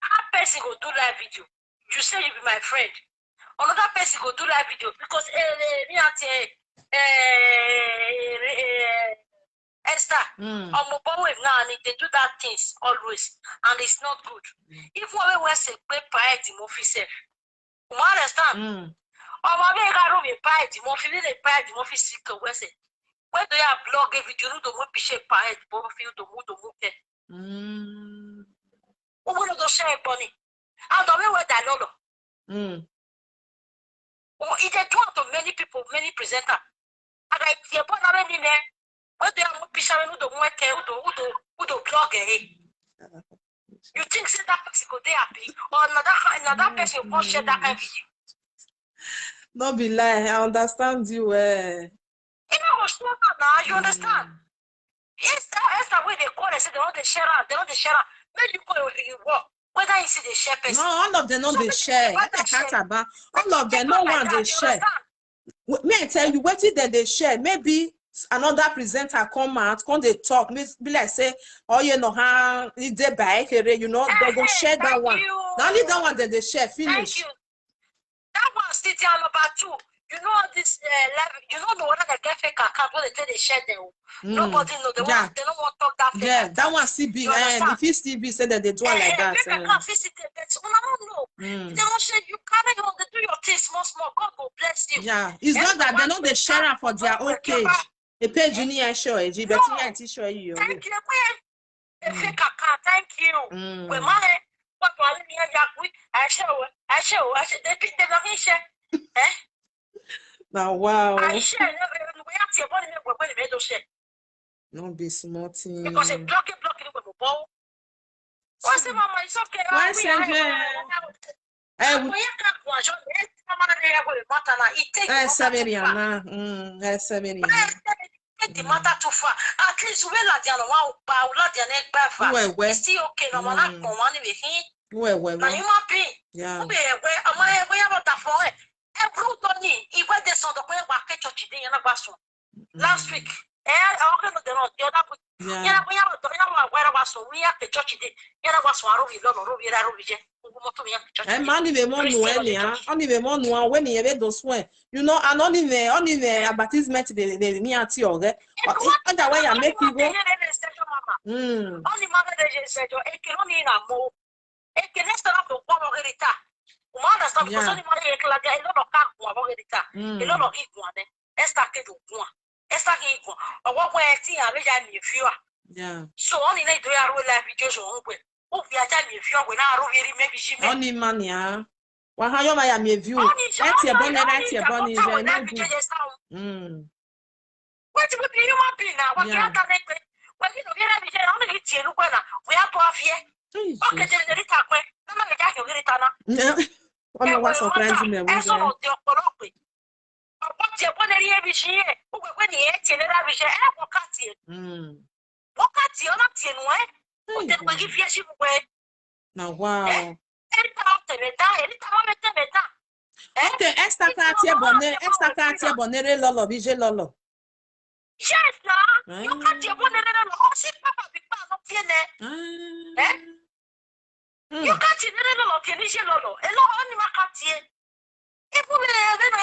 How person go do live video? You say you be my friend. Another person go do live video because Esther, on mobile wave now, and they do that things always, and it's not good. If one way say pay the office, you understand? Or my way got room pay the office sick west. When do you have blog if you do the move shape pay the field to move. Who will go share bunny? And the way where that Lolo. Oh, it is one to many people, many presenters. And I see a point already there. What they are picture who do blog you think that person go there happy or another person will share that kind of video? No be lie, I understand you. You know what's not now, you understand? Esther way they call and say they want to share out, maybe you go you work. Whether you see the share person. No, all of them know they share. All of them no one they share. May I tell you what did they share? Maybe another presenter come out, come they talk, be like say, oh you know how is they buy, they go share that one. Not only that one that they share, finish. Thank you. That one still number 2. You know this level, you know the one that get fake account when they share them. Nobody know they don't want to talk that fake. Yeah, that one CB and if it's CB said that they do it like that. I don't know. They don't share, you carry on, they do your thing small. God will bless you. Yeah, it's not that they know they share it for their own page. A page you need show but you need to show you. Thank you, a fake account, thank you. When my what I show, they don't share. Now, wow. I share, we have to when share. No be smart. Because a blocking with the ball. What's the mama? It's okay. Why say the matter too far. At least we la diana wa ba la diana egba fa. It's still okay. No man na kon one be hin. Na you ma be. Yeah. We ama we ya ta for e. Everybody, if we descend the way back to church day na gba so. Last week, I okay no the other week. Yeah, we have to where was so we have the church day. Yana was waro we lo ro we ra ro we je. Man, if mo nu any on if mo nu when you be those one. You know, and only the baptism the me anti ore. Other way I make you go. Only mother they said e che non in amo. E che ne sta con qua verità. Umana sta con solo mare che la dia e loro ca qua verità. E loro iguane. E sta che tu qua. E sta che qua. O wa kwa ti a be ja mi fiwa. Yeah. So only na do ya ro la video so nkwe. O fi aja mi fiwa we na ro veri maybe jime. Only man ya. Wa ha yo ma ya mi view. Eti e bon je na good. What you be you want be now? What you have done it? When you know get every only it's you when we have to have here. Okay, the Rita kwe. Mama me ja ke Rita na. Yeah. What surprise me we. Eso no de opolope. What you want to hear be she. O we when e tie na be she e ko kati. Wakati ona tie no e. O te ko give yeshi we. Now wow. Rita mama te beta. Okay, Esther Katia bonere Lolo bije Lolo. Yes, now. You can't get one another. Oh, see, Papa, big man, not here. You can't get another location, Lolo. A lot only my cat. If we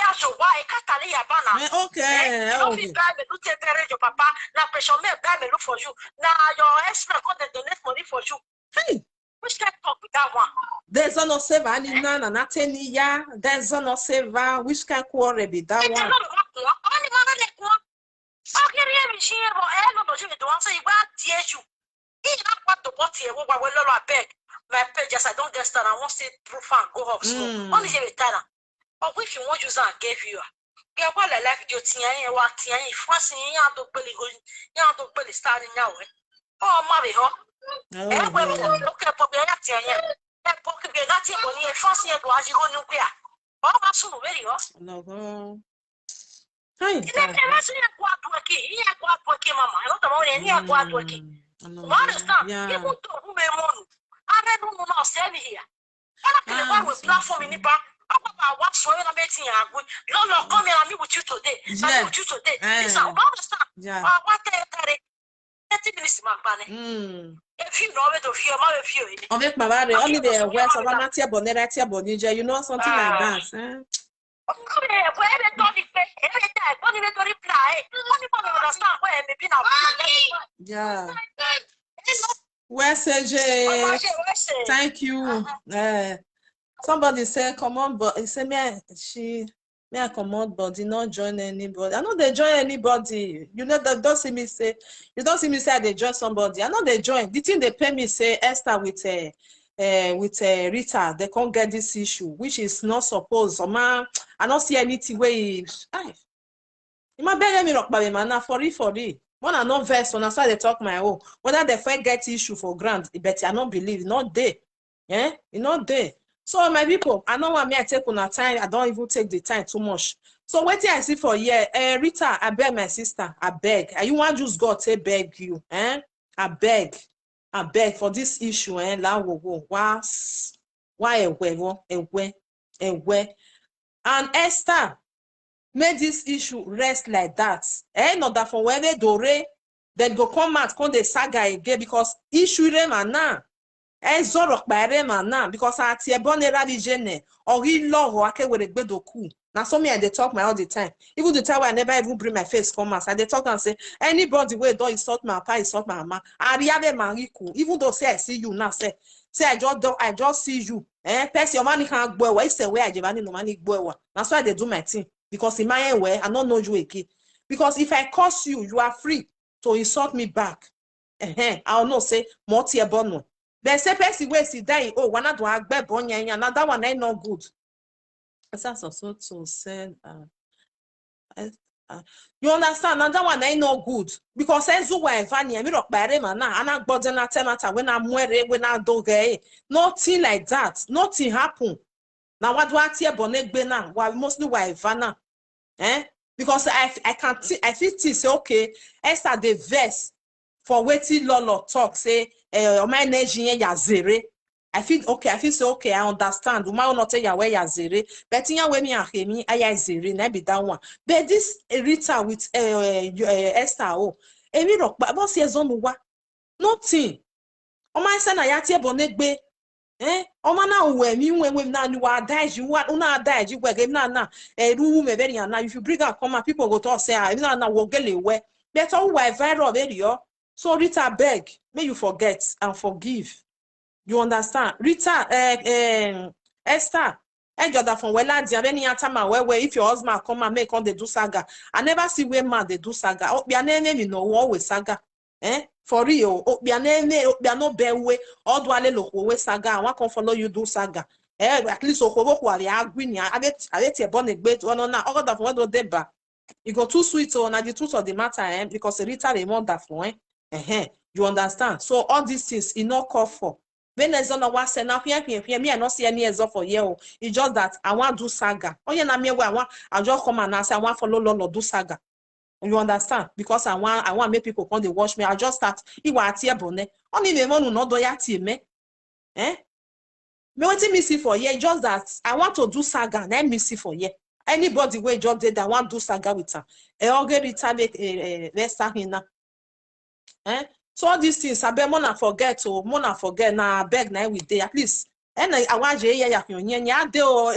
have so why, Catalia Bana. Okay. You be bad, look at your papa. Now, pressure me, bad, look for you. Now, your Esther got the donate money for you. Hey. We can talk with that one. There's no saver, and none, not any ya. There's no saver, which can quarrel be that one. Only one. Okay, me she but I no do me do answer you want TSU. He not what to bot here, what Lolo I beg. My pages, I don't get started. I want to see proof and go off small. Only say retire. But if you want use and give you. Get what I like your tia and what tia and fancy you to belly go, you to belly starting now. Oh, mommy, huh? Okay, Papa, that pocket be that here when you fancy it was you go nuclear. Oh, that's so very huh? No. Hi. You understand? I don't know now, say here. I will platform in the back. What so you're making a good Lolo come here and meet with you today. I'm with you today. This I understand. What they 30 minutes, my bunny. If you know it of you, my view. On make my body only the west of Amatia Boneratia Bonija, you know something like that. Come here, where they don't every time, what did they reply? Only understand where maybe now. Yeah. Where's AJ? Thank you. Somebody said, come on, but he said, me I come on, but did not join anybody. I know they join anybody. You know, that don't see me say, you don't see me say they join somebody. I know they join. The thing they pay me say Esther with Rita, they can't get this issue, which is not supposed. I don't see anything where you might beg me rock by man for it. When I know verse, when I start to talk my own, whether they fight get issue for grant, but I don't believe, not there. Yeah, you not there. So my people, I know what me I take on a time. I don't even take the time too much. So what I see for here, Rita, I beg my sister, I beg. You want just God to beg you, I beg for this issue, la wo go. Why away. And Esther made this issue rest like that. Not that for when they dore, then go come out, come the saga again because issue them now. Zorok by now because I tie bonera vigene or he love ake with a bedoku. Now so me I they talk my all the time. Even the time I never even bring my face come out. I they talk and say anybody where don't insult my papa, insult my mama. I have mariku. Even though say I see you now, say I just see you. Pers your money can't go away. Say where I give no money go away. That's why they do my thing. Because in my way, I don't know you again. Because if I curse you, you are free to insult me back. I'll not say more tier bono. They say person where she die. Oh, one do I bet bonya, another one ain't no good. That's also to say. You understand? Another one ain't no good because as you were Vanya, me rock by them and I bother na temata when I'm wearing when I do gay. Nothing like that. Nothing happen. Now what do I hear bonnet be now? Why mostly why Vanna? Because I feel say okay. Esther the verse for waiting Lolo talk say my name ya zere. I feel okay. I feel so okay. I understand. You might not tell you where you zere, but in your way me and me, I zere. Na be that one. But this Rita with Esther, oh, me rock. But what's your zone? Nothing. O my son, I yati bonnet be. O mana uwe mi uwe na you are died. You are una died. You were game na. Room very na. If you bring out come, people go to say na wo gele we. But all why viral video. So Rita beg, may you forget and forgive. You understand? Rita, Esther, from where if your husband come and make on the do saga. I never see where man they do saga. Oh, be name no always saga. For real. Oh, be no bear way. All do ale look saga. I want to follow you do saga. At least I bet you born a bit one on all that one do deba. You go too sweet on the truth of the matter, because Rita they want that for you understand? So all these things you not call for. When there's on what say now here, me I not see any as for you. It's just that I want to do saga. Oh yeah, na me where I just come and say I want follow Lolo do saga. You understand? Because I want make people come they watch me. I just start. He want here bonnet. Only me want no do ya team me. Me what me see for here. Just that I want to do saga. Let me see for here. Anybody where just did that want to do saga with her. Okay, Rita make Esther hina. So all these things, I bet mona forget na beg na we day at least. And I want you ya de o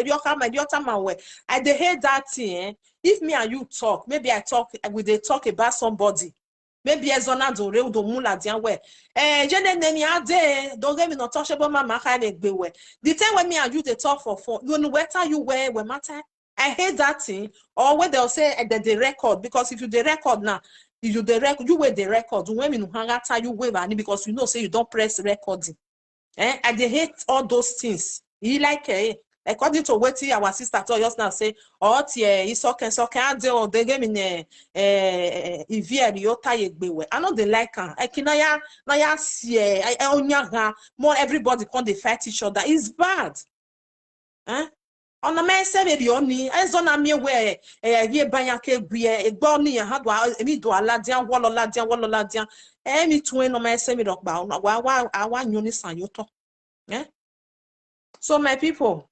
I dey hate that thing. If me and you talk, maybe they talk about somebody. Maybe as on do real do mula dian we. Jene neni ade don't get me not touchable mama kind of be we. The time when me and you they talk for you know where you where matter. I hate that thing. Or when they'll say that they record, because if you the record now, if you the record, you wear the record. When you hang out, you wave because you know say you don't press recording. And they hate all those things. He like according to what our sister told us now say, oh it's okay, I they game in I know they like her. I can na see I more everybody can they fight each other. It's bad. On the man said it only as on a mere way ye banya ke be a bonny and had me do a ladian wall ladian any twin on my semi rock bound why I want unison you talk. So my people,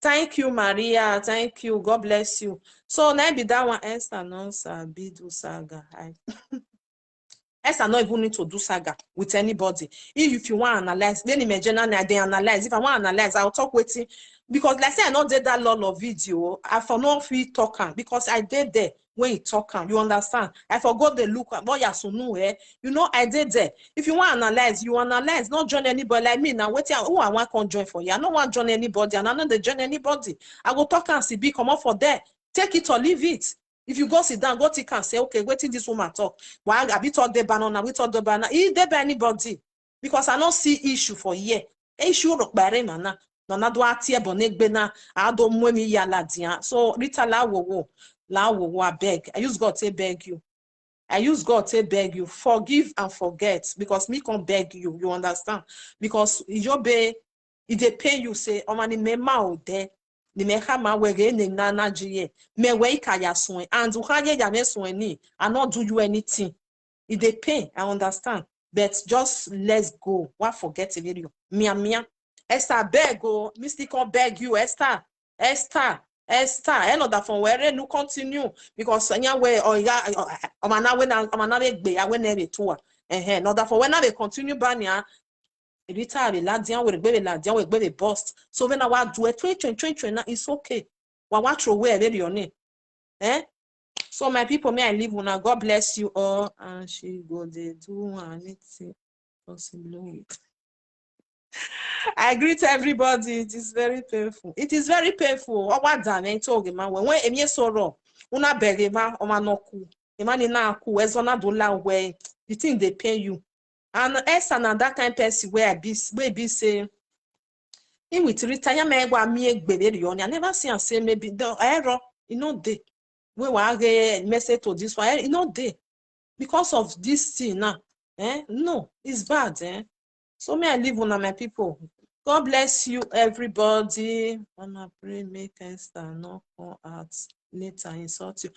thank you, Maria. Thank you. God bless you. So now be that one Esther no be do saga. Esther not even need to do saga with anybody. If you want to analyze, then imagine they analyze. If I want to analyze, I'll talk with you. Because like I say, I not did that Lolo video. I for no free talking because I did there when you talking. You understand? I forgot the look. But yeah, so no, you know, I did there. If you want to analyze, you analyze. Not join anybody like me now. Wait, who I want to join for you? I don't want to join anybody, and I know they join anybody. I go talk and see be come up for there. Take it or leave it. If you go sit down, go take and say, okay, wait till this woman talk. Why have you talked the banana? We talk the banana. Is there by anybody? Because I don't see issue for here. Issue look by mana. No do atie bonek bena. I don't mwemi ya la dia. So Rita la wo I beg. I use God to beg you. I use God to beg you. Forgive and forget. Because me can't beg you. You understand? Because if they pay you say, oh mani me ma o de. Ni me kama wege ne nana jiye. Me weika ya swen. And ukaye ya me swen ni. I not do you anything. If they pay, I understand. But just let's go. Why forget a video? Mia. Esther beg go. Mystical beg you. Esther. I know that from where you continue. Because anyway, or ya omana be I went never to her. Not that for when I continue banya. Rita be ladian we be ladian we be bust. So when I want do it 20 it's okay. What throw away baby your name. So my people, may I live una. God bless you all. And she go they do anything possible. I greet everybody. It is very painful. It is very painful. What done? I told him when Emie sorrow. Una begema omanoku. Emani na ku ezona dola where you think they pay you. And Esther na that kind of person where be say in with Rita me gwa mi egbere yon. I never see and say maybe the error, you know they we were message to this one, you know they because of this thing now. No, it's bad. So may I live on my people. God bless you, everybody. Wanna pray, make Esther not come out later, insult you.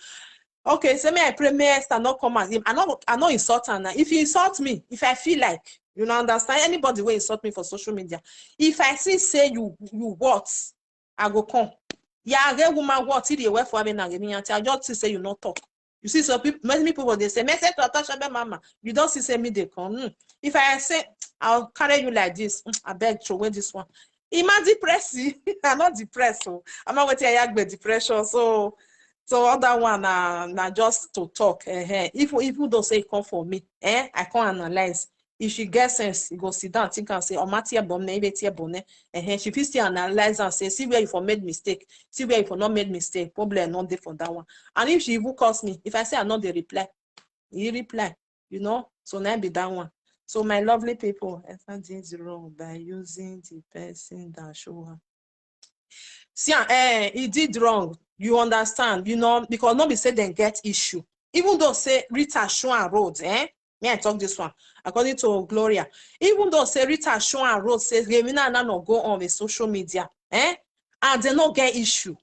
Okay, so may I pray, may Esther not come out. I know insult her now. If you insult me, if I feel like, you know, understand, anybody will insult me for social media. If I see say you what, I go come. Yeah, get woman what till they wait for me now. I just say you not talk. You see, so many people they say, message to attach mama. You don't see say me they come. If I say I'll carry you like this, I beg throw away this one. Am I depressed? I'm not depressed. So I'm not waiting I get depression. So other one na just to talk. If you don't say come for me, I can't analyze. If she gets sense, you go sit down, think and say, oh, Matia Bonne, Betia Bonne, and she feels still analyze and say, see where you for made mistake, see where you for not made mistake, probably not there for that one. And if she even calls me, if I say I'm not the reply, you reply, you know, so now be that one. So my lovely people, Esther did wrong by using the person that show her. See, he did wrong. You understand, you know, because nobody said they get issue. Even though say Rita show her road, May I talk this one? According to Gloria, even though say Rita show and road says Gemina no go on with social media, and they not get issue.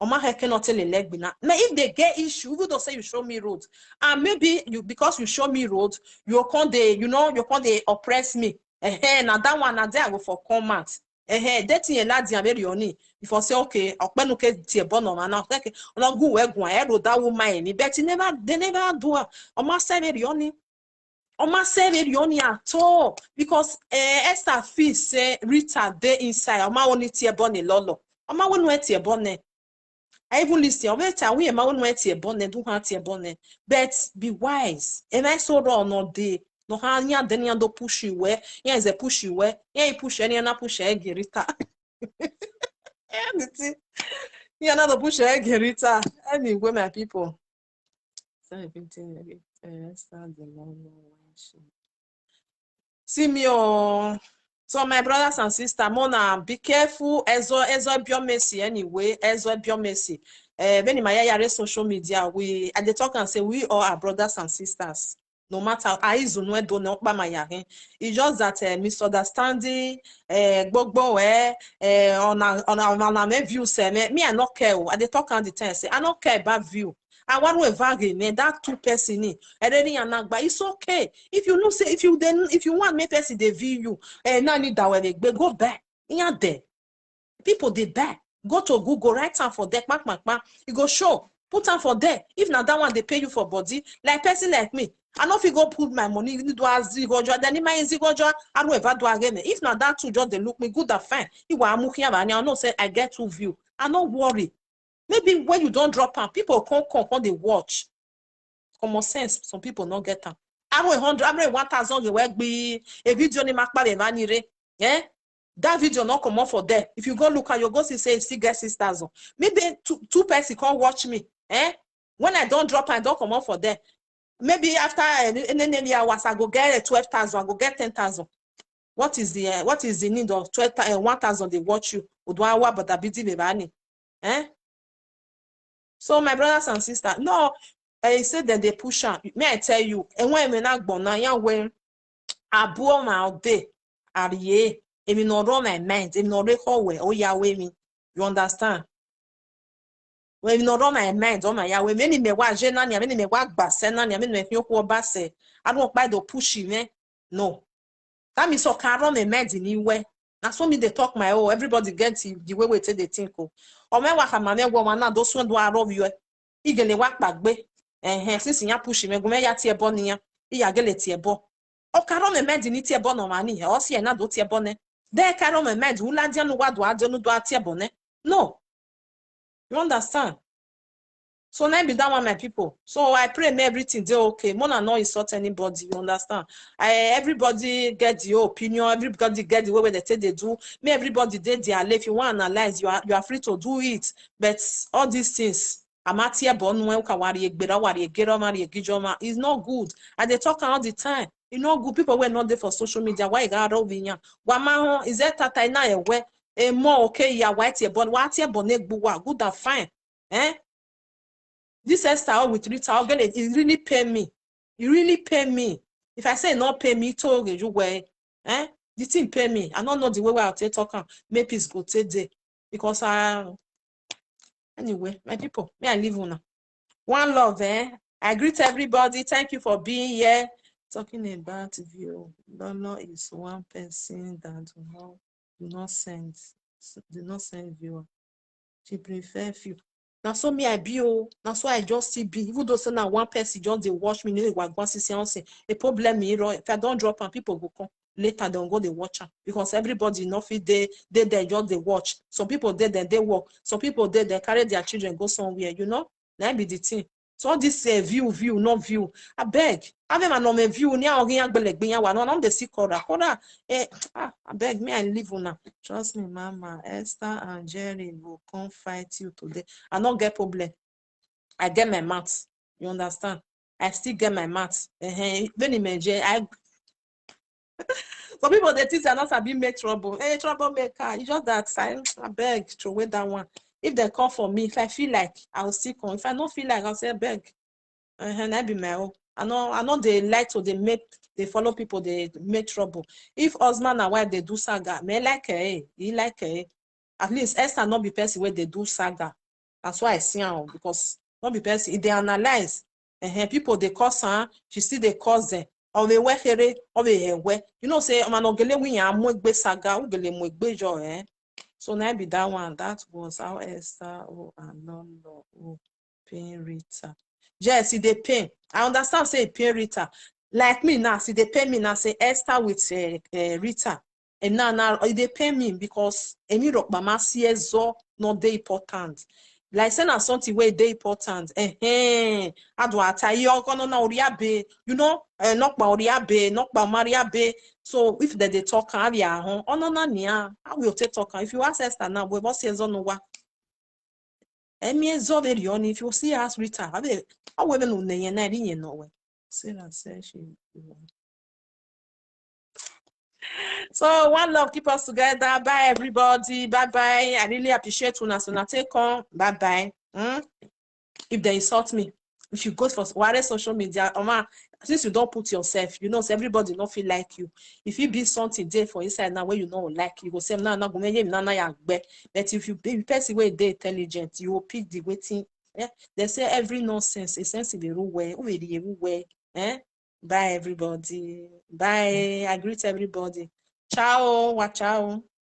Oma cannot tell a leg bina. Now if they get issue, even though say you show me road, and maybe you because you show me road, you can't they oppress me. Now that one now there I go for comment. That thing la dia very oni. If I say okay, okpenuke tie bono man now okay, on go we go ahead that woman ni but they never do. Oma say very oni. Oma say very only at all because Esther feel say Rita dey inside. Oma only tie bonne Lolo. Oma won we tie bonne. I even listen. Over time we ma won we tie bonne do ha tie bonne. But be wise. And I so wrong no dey. No ha nya den ya do push you where. Ya is a push you where. Ya push any na push Rita. Yeah, not to push egg, Rita. Anyway, my people. See me, oh. So my brothers and sisters, Mona, be careful. Ezo biomesi anyway. Ezo biomesi. When my yare social media, we at the talk and say we all are brothers and sisters. No matter how is no do not by my yare. It's just that misunderstanding. Gbogbo on a view say me I not care. At the talk and the time say I don't care about view. I want to evaluate that two person in. But it's okay. If you know say if you want me person they view you, now need that go back. In there. People they back. Go to Google, write time for there, you go show, put time for there. If now that one they pay you for body, like person like me. I know if you go put my money, you do as zigojo, then my zigojo, I don't ever do again. If not that two just they look me good and fine. You are moving I know say I get two view. I don't worry. Maybe when you don't drop them, people come they watch. Common sense, some people not get them. I know 1,000 you work be a video ni makpale vanire. Yeah? That video not come up for there. If you go look at your go see say still get sisters. Maybe two person can't watch me. When I don't drop, I don't come up for there. Maybe after any hours I go get 12,000, I go get 10,000. What is the need of 1,000 they watch you? Udwawa but a busy bebani. So my brothers and sisters, no, I said that they push on. May I tell you, and when we not born now, when I bore my day, are ye, if you know my mind, if you know the whole way, oh Yahweh me, you understand? When you know my mind, oh my Yahweh, many me wa jenani, many me wa basenani, many me yoko base. I don't buy the pushy me. No, that means so can't my mind in any way. That's what me they talk my oh everybody gets the way we take the think oh. Or me wa kamane wo wana those one do arove you. Igele wa gbagbe. Since ya push me go me ya tie bo niya. Iya gele tie bo. O karo me med ni tie bo no mani. O si na do tie bo ne. De karo me med ula dia no wa do ade no do tie bo ne. No. You understand? So now be that one, my people. So I pray may everything do okay. Mona not insult anybody. You understand? Everybody get your opinion. Everybody get the way they say they do. May everybody did their life. If you want to analyze, you are free to do it. But all these things, it's not good. And they talk all the time. It's not good. People were not there for social media. Why you got over here? Is that tata na ewe? More okay? Yeah, white here, but what here? Good and fine. This Esther with Rita, it really pay me. It really pay me. If I say not pay me, told you where, the thing pay me. I don't know the way I'll take talking. Maybe it's good today because anyway, my people, may I leave on. One love, I greet everybody. Thank you for being here. Talking about view. Lolo is one person that do not send viewer. She prefer few. Now so me I be now so I just see be even though say now one person just they watch me a problem me if I don't drop and people go come later don't go they watch am because everybody not fit they just they watch. Some people they work, some people they carry their children go somewhere, you know. That be the thing. So all this view, not view. I beg. I mean, no me view. Ni a no the see kora. I beg me. I live on. Trust me, Mama. Esther and Jerry will come fight you today. I not get problem. I get my maths. You understand? I still get my maths. When I some people they think are not sabi make trouble. Hey, troublemaker. It's just that I beg throw away that one. If they come for me, if I feel like I'll still come. If I don't feel like I'll say beg. I be my own. I know they like to they follow people, they make trouble. If husband and wife they do saga, me like he like at least Esther not be person where they do saga. That's why I see her because not be person if they analyze people they cause her, she still they cause them. Or they work here, or they work. You know, say man ogele we am mo saga, ugele mo jo So now be that one. That was how Esther and Lolo pain Rita. Yes, they pay. I understand say pay Rita. Like me now, see they pay me now say Esther with Rita. And now they pay me because any rock mama sees not they important. Like say na something where they important. Adwata yo kono na oriabe, you know, not ba oriabe, not ba mariabe. So if they talk avia hon, no na nia, I will take talk. If you ask Esther now, we must say no wa. If you see us Rita, I will know no. Sarah says she. So one love, keep us together. Bye everybody. Bye bye. I really appreciate una. So now take on. Bye bye. If they insult me, if you go for social media, since you don't put yourself, you know, so everybody don't feel like you. If you be something there for inside now where you know like, you go say no, go but if you be person way they intelligent, you will pick the waiting. Yeah, they say every nonsense is sense in the real way. Bye everybody. Bye. I greet everybody. Ciao. Ciao.